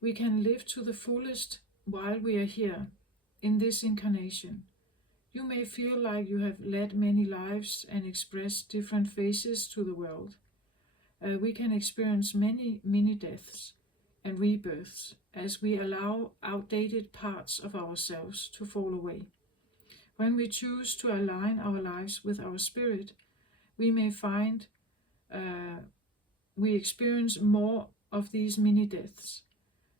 we can live to the fullest while we are here, in this incarnation. You may feel like you have led many lives and expressed different faces to the world. We can experience many mini deaths and rebirths as we allow outdated parts of ourselves to fall away. When we choose to align our lives with our spirit, we may find we experience more of these mini deaths.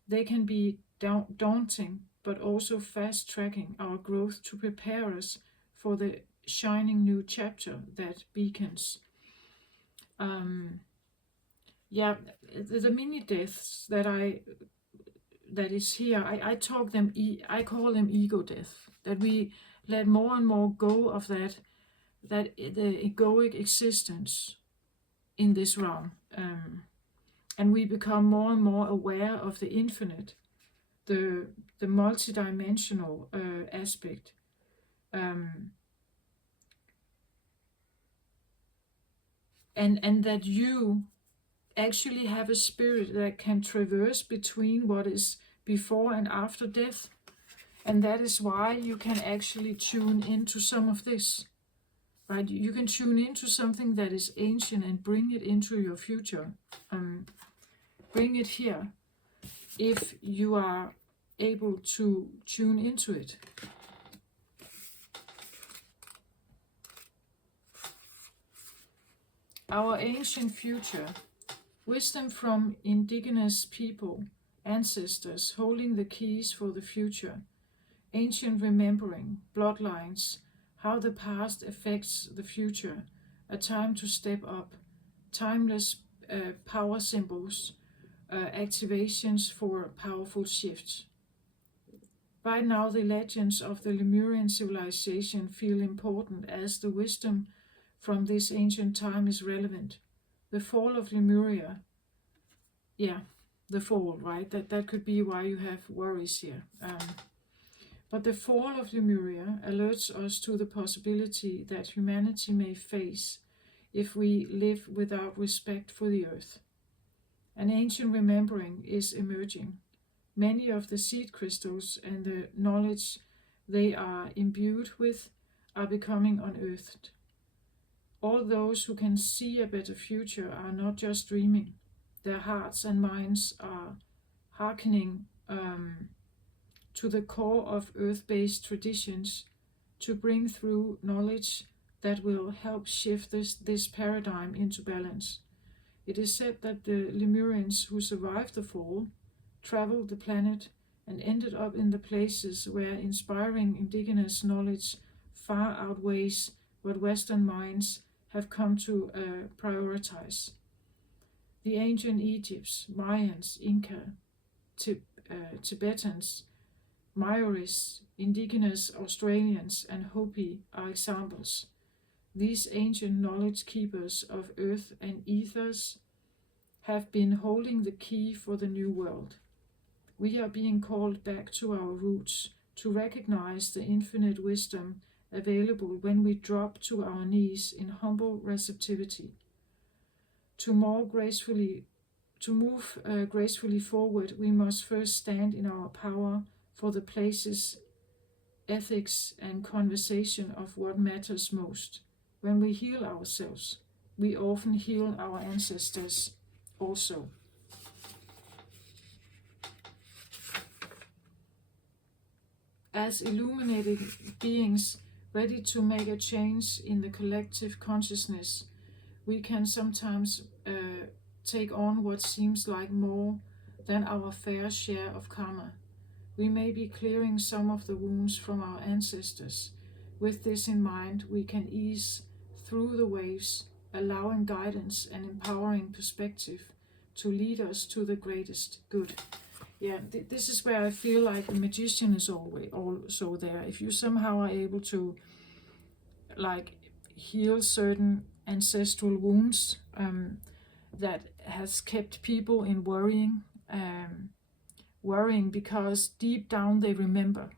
They can be daunting, but also fast-tracking our growth to prepare us for the shining new chapter that beacons. The mini deaths that is here, I call them ego death. That we let more and more go of that the egoic existence in this realm, and we become more and more aware of the infinite, the multidimensional aspect. And that you actually have a spirit that can traverse between what is before and after death. And that is why you can actually tune into some of this, right? You can tune into something that is ancient and bring it into your future. Bring it here if you are able to tune into it. Our ancient future, wisdom from indigenous people, ancestors holding the keys for the future, ancient remembering, bloodlines, how the past affects the future, a time to step up, timeless power symbols, activations for powerful shifts. Right now, the legends of the Lemurian civilization feel important as the wisdom from this ancient time is relevant. The fall of Lemuria, the fall, right? That could be why you have worries here. But the fall of Lemuria alerts us to the possibility that humanity may face if we live without respect for the earth. An ancient remembering is emerging. Many of the seed crystals and the knowledge they are imbued with are becoming unearthed. All those who can see a better future are not just dreaming. Their hearts and minds are hearkening to the core of earth-based traditions to bring through knowledge that will help shift this paradigm into balance. It is said that the Lemurians who survived the fall traveled the planet and ended up in the places where inspiring indigenous knowledge far outweighs what Western minds have come to prioritize. The ancient Egypts, Mayans, Inca, Tibetans, Maoris, indigenous Australians, and Hopi are examples. These ancient knowledge keepers of earth and ethers have been holding the key for the new world. We are being called back to our roots, to recognize the infinite wisdom available when we drop to our knees in humble receptivity. To move gracefully forward, we must first stand in our power for the places, ethics, and conversation of what matters most. When we heal ourselves, we often heal our ancestors also. As illuminated beings ready to make a change in the collective consciousness, we can sometimes take on what seems like more than our fair share of karma. We may be clearing some of the wounds from our ancestors. With this in mind, we can ease through the waves, allowing guidance and empowering perspective to lead us to the greatest good. Yeah, this is where I feel like the magician is always also there. If you somehow are able to heal certain ancestral wounds that has kept people in worrying because deep down they remember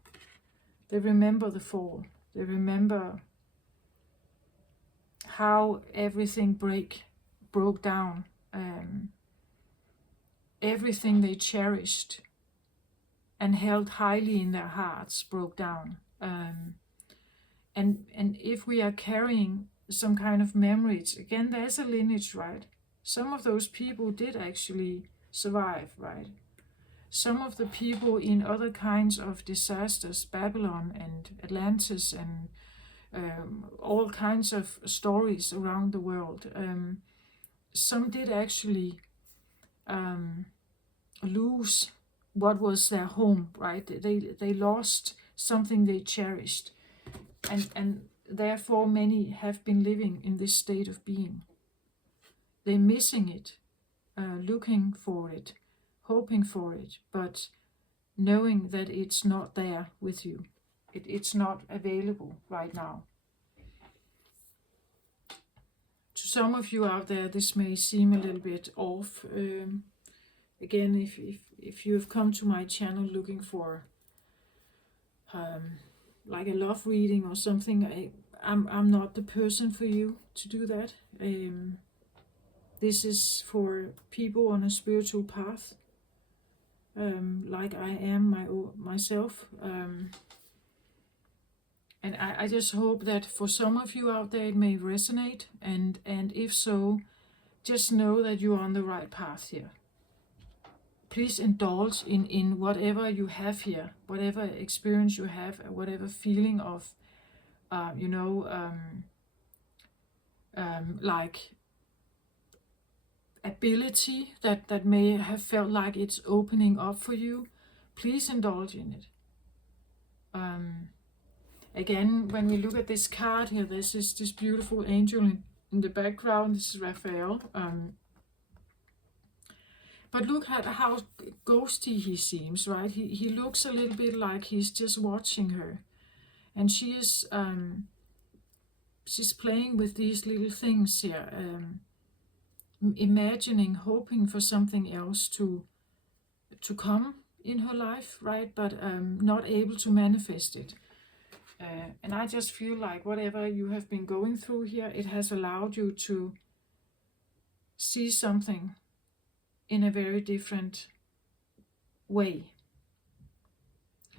the fall. They remember how everything broke down. Everything they cherished and held highly in their hearts broke down. And if we are carrying some kind of memories, again, there's a lineage, right? Some of those people did actually survive, right? Some of the people in other kinds of disasters, Babylon and Atlantis and all kinds of stories around the world, some did actually lose what was their home, right? They lost something they cherished, and therefore many have been living in this state of being. They're missing it, looking for it, hoping for it, but knowing that it's not there with you. It's not available right now. To some of you out there, this may seem a little bit off. Again, if you have come to my channel looking for like a love reading or something, I'm not the person for you to do that. This is for people on a spiritual path, like I am myself. And I just hope that for some of you out there it may resonate, and if so, just know that you're on the right path here. Please indulge in whatever you have here, whatever experience you have, whatever feeling of, like ability that may have felt like it's opening up for you. Please indulge in it. Again, when we look at this card here, this is this beautiful angel in the background. This is Raphael. But look at how ghosty he seems, right? He looks a little bit like he's just watching her. And she is she's playing with these little things here, imagining, hoping for something else to come in her life, right? But not able to manifest it. And I just feel like whatever you have been going through here, it has allowed you to see something in a very different way.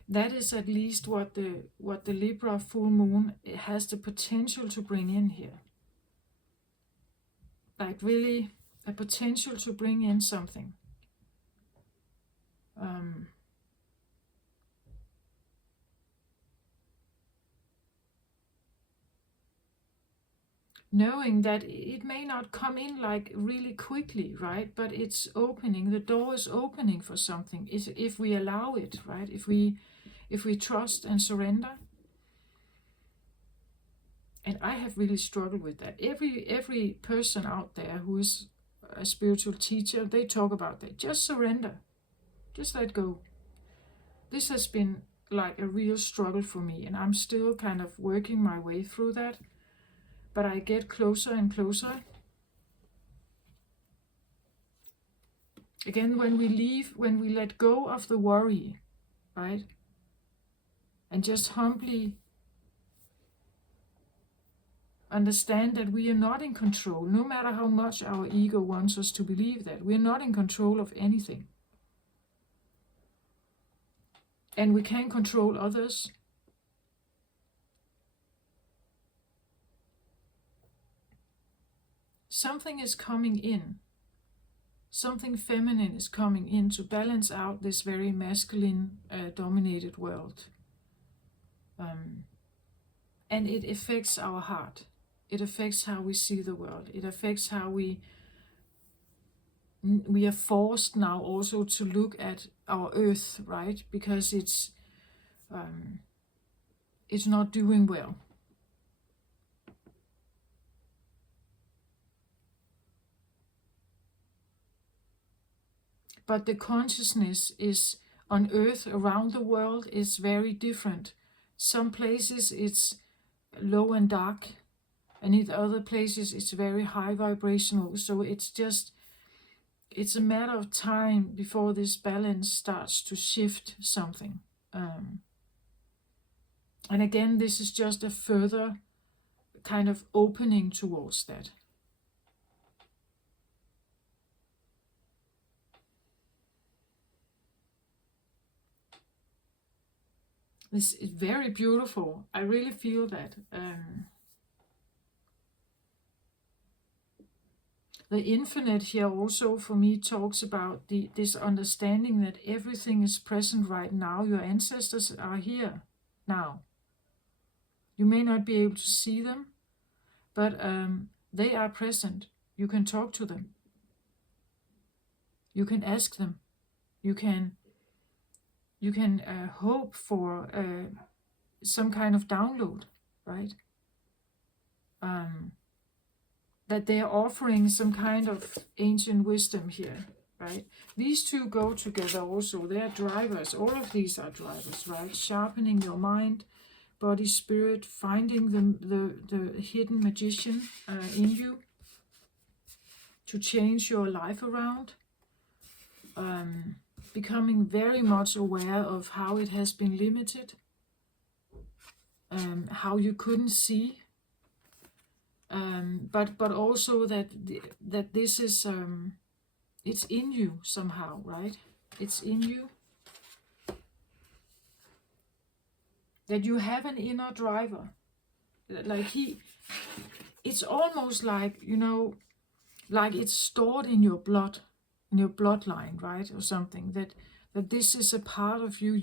That is at least what the Libra full moon has the potential to bring in here. Like really a potential to bring in something. knowing that it may not come in like really quickly, right? But it's opening, the door is opening for something if we allow it, right? If we trust and surrender. And I have really struggled with that. Every person out there who is a spiritual teacher, they talk about that. Just surrender. Just let go. This has been like a real struggle for me, and I'm still kind of working my way through that. But I get closer and closer. Again, when we let go of the worry, right? And just humbly understand that we are not in control, no matter how much our ego wants us to believe that. We're not in control of anything. And we can control others. Something is coming in. Something feminine is coming in to balance out this very masculine dominated world. And it affects our heart. It affects how we see the world. It affects how we are forced now also to look at our earth, right? Because it's not doing well. But the consciousness is on earth around the world is very different. Some places it's low and dark, and in other places it's very high vibrational. So it's a matter of time before this balance starts to shift something. And again, this is just a further kind of opening towards that. This is very beautiful. I really feel that. The infinite here also for me talks about this understanding that everything is present right now. Your ancestors are here now. You may not be able to see them, but they are present. You can talk to them. You can ask them. You can hope for some kind of download, right? That they are offering some kind of ancient wisdom here, right? These two go together also. They are drivers. All of these are drivers, right? Sharpening your mind, body, spirit, finding the hidden magician in you to change your life around. Becoming very much aware of how it has been limited, how you couldn't see, but also that this is it's in you somehow, right? It's in you. That you have an inner driver, like it's almost like, like it's stored in your blood, in your bloodline, right, or something. That this is a part of you.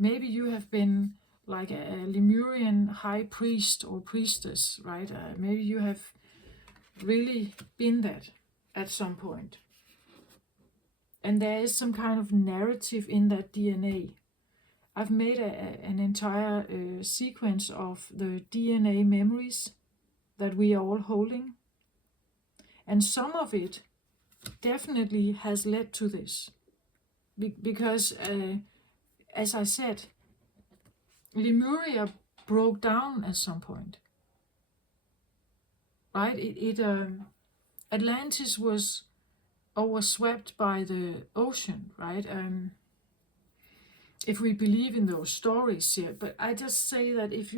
Maybe you have been like a Lemurian high priest or priestess, right? Maybe you have really been that at some point. And there is some kind of narrative in that DNA. I've made an entire sequence of the DNA memories that we are all holding. And some of it definitely has led to this. Because, as I said, Lemuria broke down at some point. Right? Atlantis was overswept by the ocean, right? If we believe in those stories here. But I just say that if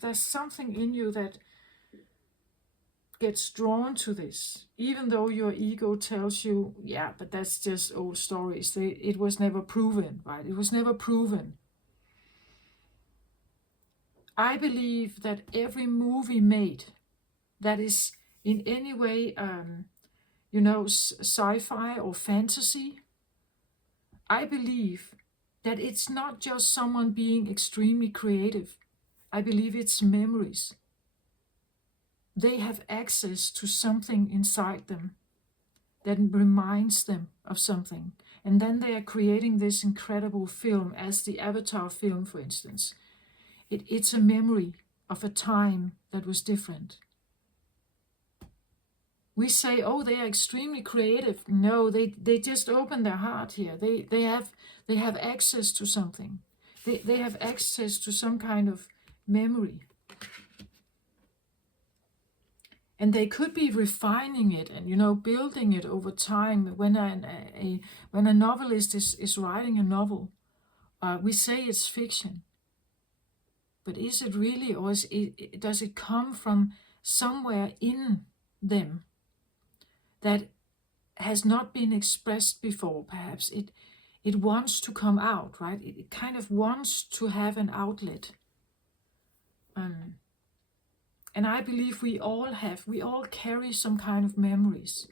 there's something in you that gets drawn to this, even though your ego tells you, yeah, but that's just old stories. It was never proven, right? It was never proven. I believe that every movie made that is in any way, sci-fi or fantasy, I believe that it's not just someone being extremely creative. I believe it's memories. they have access to something inside them that reminds them of something. And then they are creating this incredible film, as the Avatar film, for instance. It's a memory of a time that was different. We say, oh, they are extremely creative. No, they just open their heart here. They have access to something. They have access to some kind of memory. And they could be refining it and, building it over time. When a novelist is writing a novel, we say it's fiction. But is it really, or does it come from somewhere in them that has not been expressed before? Perhaps it wants to come out, right? It kind of wants to have an outlet. And I believe we all carry some kind of memories.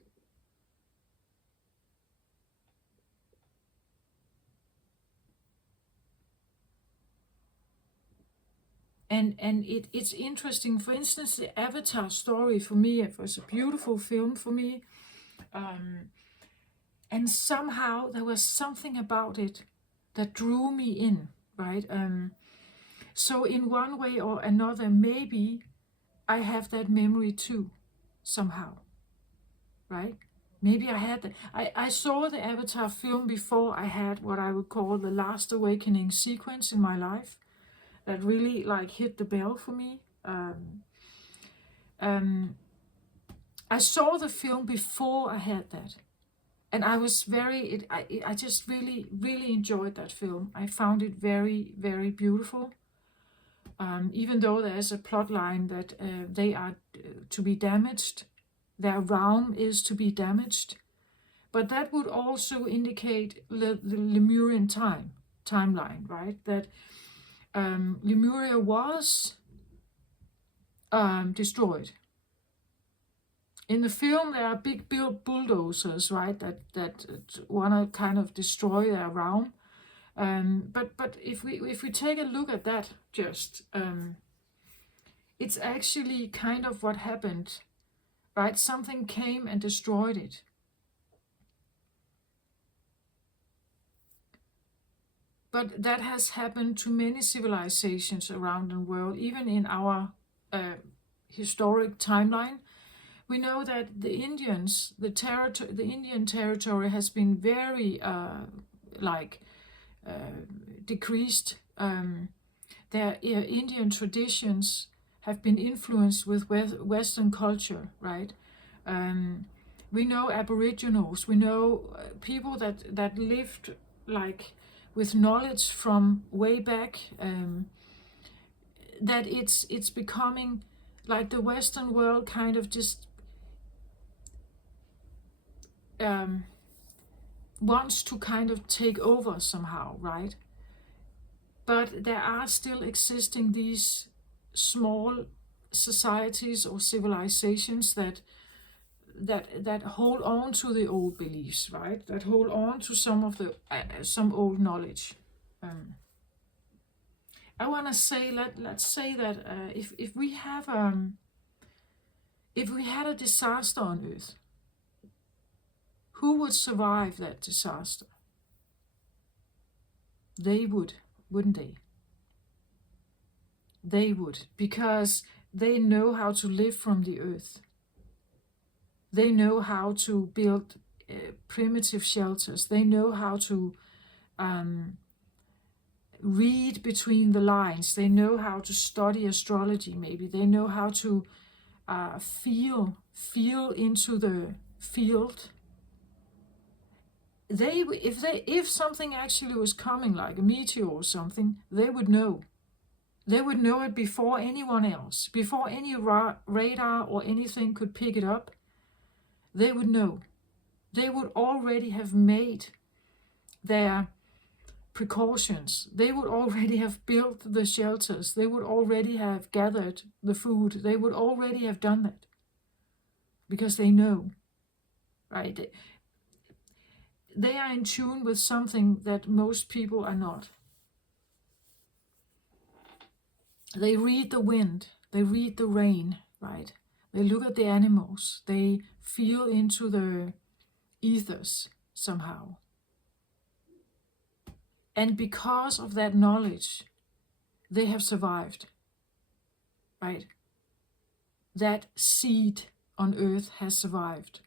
And it's interesting. For instance, the Avatar story, for me, it was a beautiful film for me. And somehow there was something about it that drew me in, right? So in one way or another, maybe I have that memory too, somehow, right? Maybe I had that. I saw the Avatar film before I had what I would call the last awakening sequence in my life that really hit the bell for me. I saw the film before I had that. And I was I just really, really enjoyed that film. I found it very, very beautiful. Even though there's a plot line that they are to be damaged, their realm is to be damaged. But that would also indicate the Lemurian timeline, right? That Lemuria was destroyed. In the film, there are big bulldozers, right, that want to kind of destroy their realm. But if we take a look at that, it's actually kind of what happened, right? Something came and destroyed it. But that has happened to many civilizations around the world, even in our historic timeline. We know that the Indians, the Indian territory has been very decreased. Their Indian traditions have been influenced with Western culture, right? We know Aboriginals. We know people that lived with knowledge from way back. That it's becoming like the Western world kind of just wants to kind of take over somehow, right? But there are still existing these small societies or civilizations that hold on to the old beliefs, right? That hold on to some old knowledge. I want to say, let's say that if we had a disaster on Earth, who would survive that disaster? They would, wouldn't they? They would, because they know how to live from the earth. They know how to build primitive shelters. They know how to read between the lines. They know how to study astrology, maybe. They know how to feel into the field. If something actually was coming, like a meteor or something, they would know. They would know it before anyone else, before any radar or anything could pick it up. They would know. They would already have made their precautions. They would already have built the shelters. They would already have gathered the food. They would already have done that, because they know, right? They are in tune with something that most people are not. They read the wind, they read the rain, right? They look at the animals. They feel into the ethers somehow. And because of that knowledge, they have survived, right? That seed on earth has survived.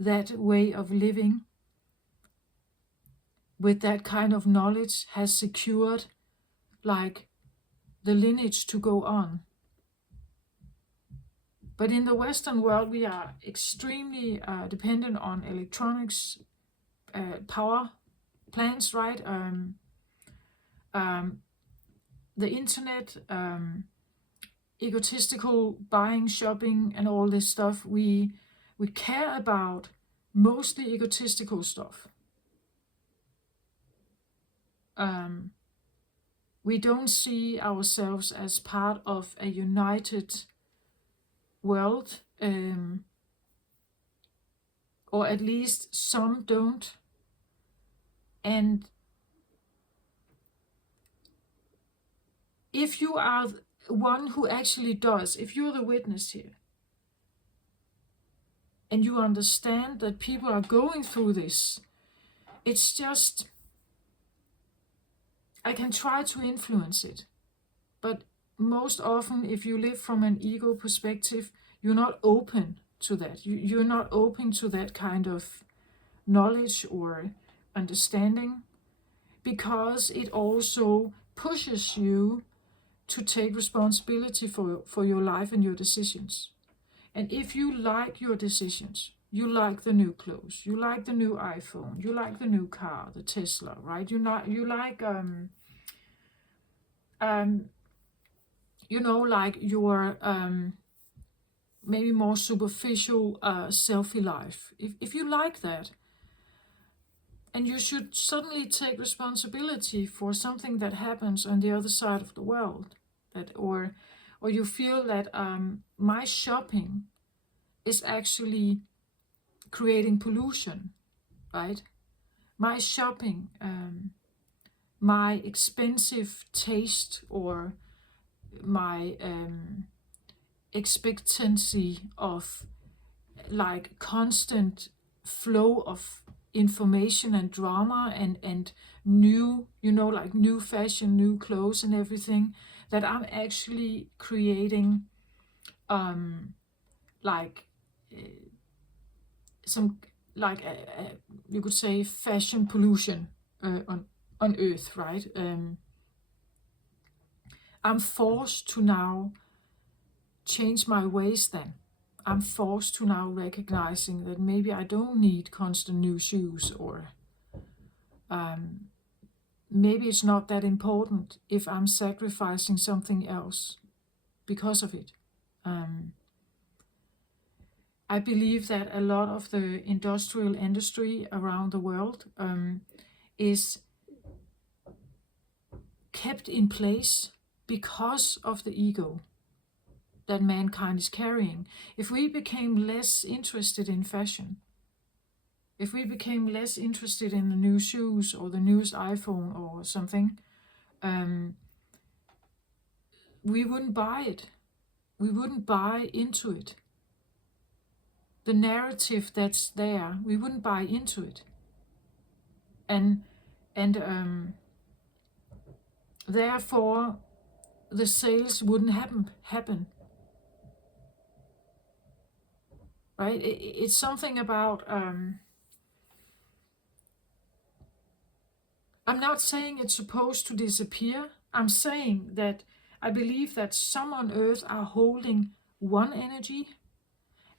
That way of living with that kind of knowledge has secured like the lineage to go on. But in the Western world, we are extremely dependent on electronics, power plants, right? The internet, egotistical buying, shopping, and all this stuff. We care about mostly egotistical stuff. We don't see ourselves as part of a united world, or at least some don't. And if you are one who actually does, if you're the witness here, and you understand that people are going through this, it's just, I can try to influence it. But most often, if you live from an ego perspective, you're not open to that. You're not open to that kind of knowledge or understanding, because it also pushes you to take responsibility for your life and your decisions. And if you like your decisions, you like the new clothes, you like the new iPhone, you like the new car, the Tesla, right? You like like your maybe more superficial selfie life. If you like that, and you should suddenly take responsibility for something that happens on the other side of the world, that or you feel that my shopping is actually creating pollution, right? My shopping, my expensive taste, or my expectancy of like constant flow of information and drama and new, like new fashion, new clothes and everything, that I'm actually creating like some, like you could say fashion pollution on earth, right? I'm forced to now change my ways then. I'm forced to now recognizing that maybe I don't need constant new shoes, or maybe it's not that important if I'm sacrificing something else because of it. I believe that a lot of the industrial industry around the world is kept in place because of the ego that mankind is carrying. If we became less interested in fashion, if we became less interested in the new shoes or the newest iPhone or something, we wouldn't buy it. We wouldn't buy into it. The narrative that's there, we wouldn't buy into it. And therefore, the sales wouldn't happen. Right? It's something about, I'm not saying it's supposed to disappear. I'm saying that I believe that some on earth are holding one energy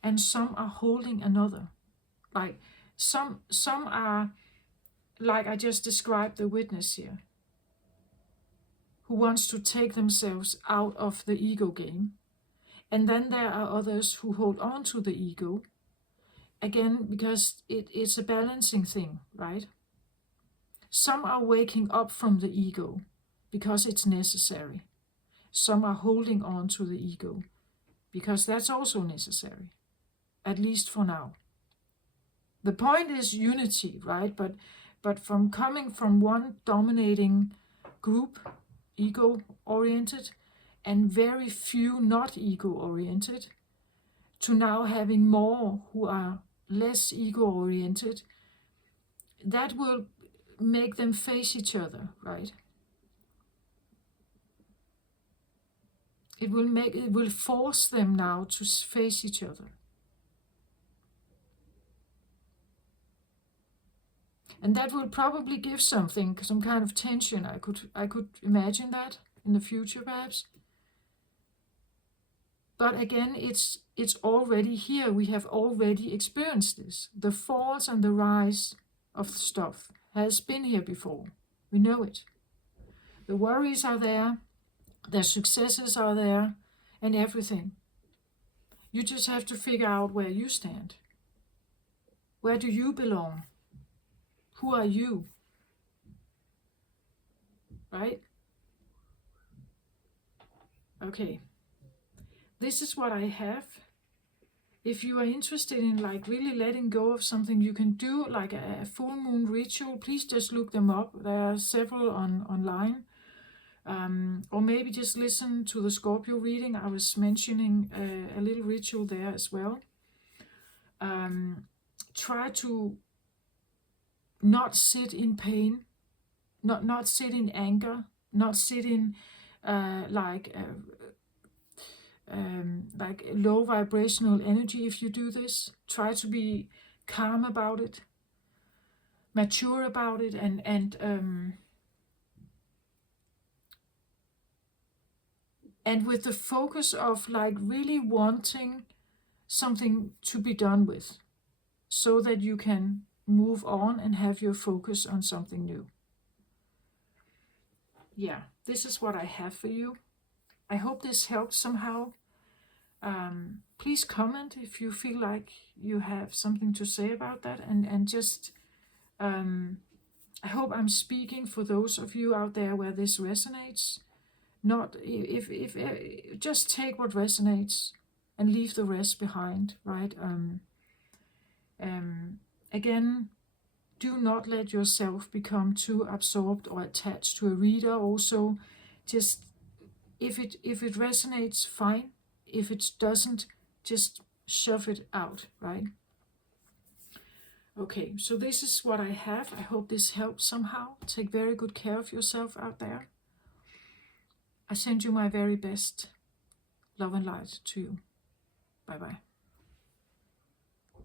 and some are holding another. Like some are, like I just described the witness here, who wants to take themselves out of the ego game. And then there are others who hold on to the ego, again, because it's a balancing thing, right? Some are waking up from the ego because it's necessary. Some are holding on to the ego because that's also necessary, at least for now. The point is unity, right? But from coming from one dominating group, ego-oriented, and very few not ego-oriented, to now having more who are less ego-oriented, that will make them face each other, right? It will force them now to face each other. And that will probably give some kind of tension. I could imagine that in the future, perhaps. But again, it's already here. We have already experienced this. The falls and the rise of stuff has been here before. We know it. The worries are there, the successes are there, and everything. You just have to figure out where you stand. Where do you belong? Who are you? Right? Okay. This is what I have. If you are interested in like really letting go of something, you can do like a full moon ritual. Please just look them up. There are several online. Or maybe just listen to the Scorpio reading. I was mentioning a little ritual there as well. Try to not sit in pain, not sit in anger, not sit in like low vibrational energy. If you do this, try to be calm about it, mature about it, and with the focus of like really wanting something to be done with, so that you can move on and have your focus on something new. Yeah, this is what I have for you. I hope this helped somehow. Please comment if you feel like you have something to say about that, and just I hope I'm speaking for those of you out there where this resonates. Not if just take what resonates and leave the rest behind, right? Again, do not let yourself become too absorbed or attached to a reader. Also, just if it resonates, fine. If it doesn't, just shove it out, right? Okay, so this is what I have. I hope this helps somehow. Take very good care of yourself out there. I send you my very best love and light to you. Bye-bye.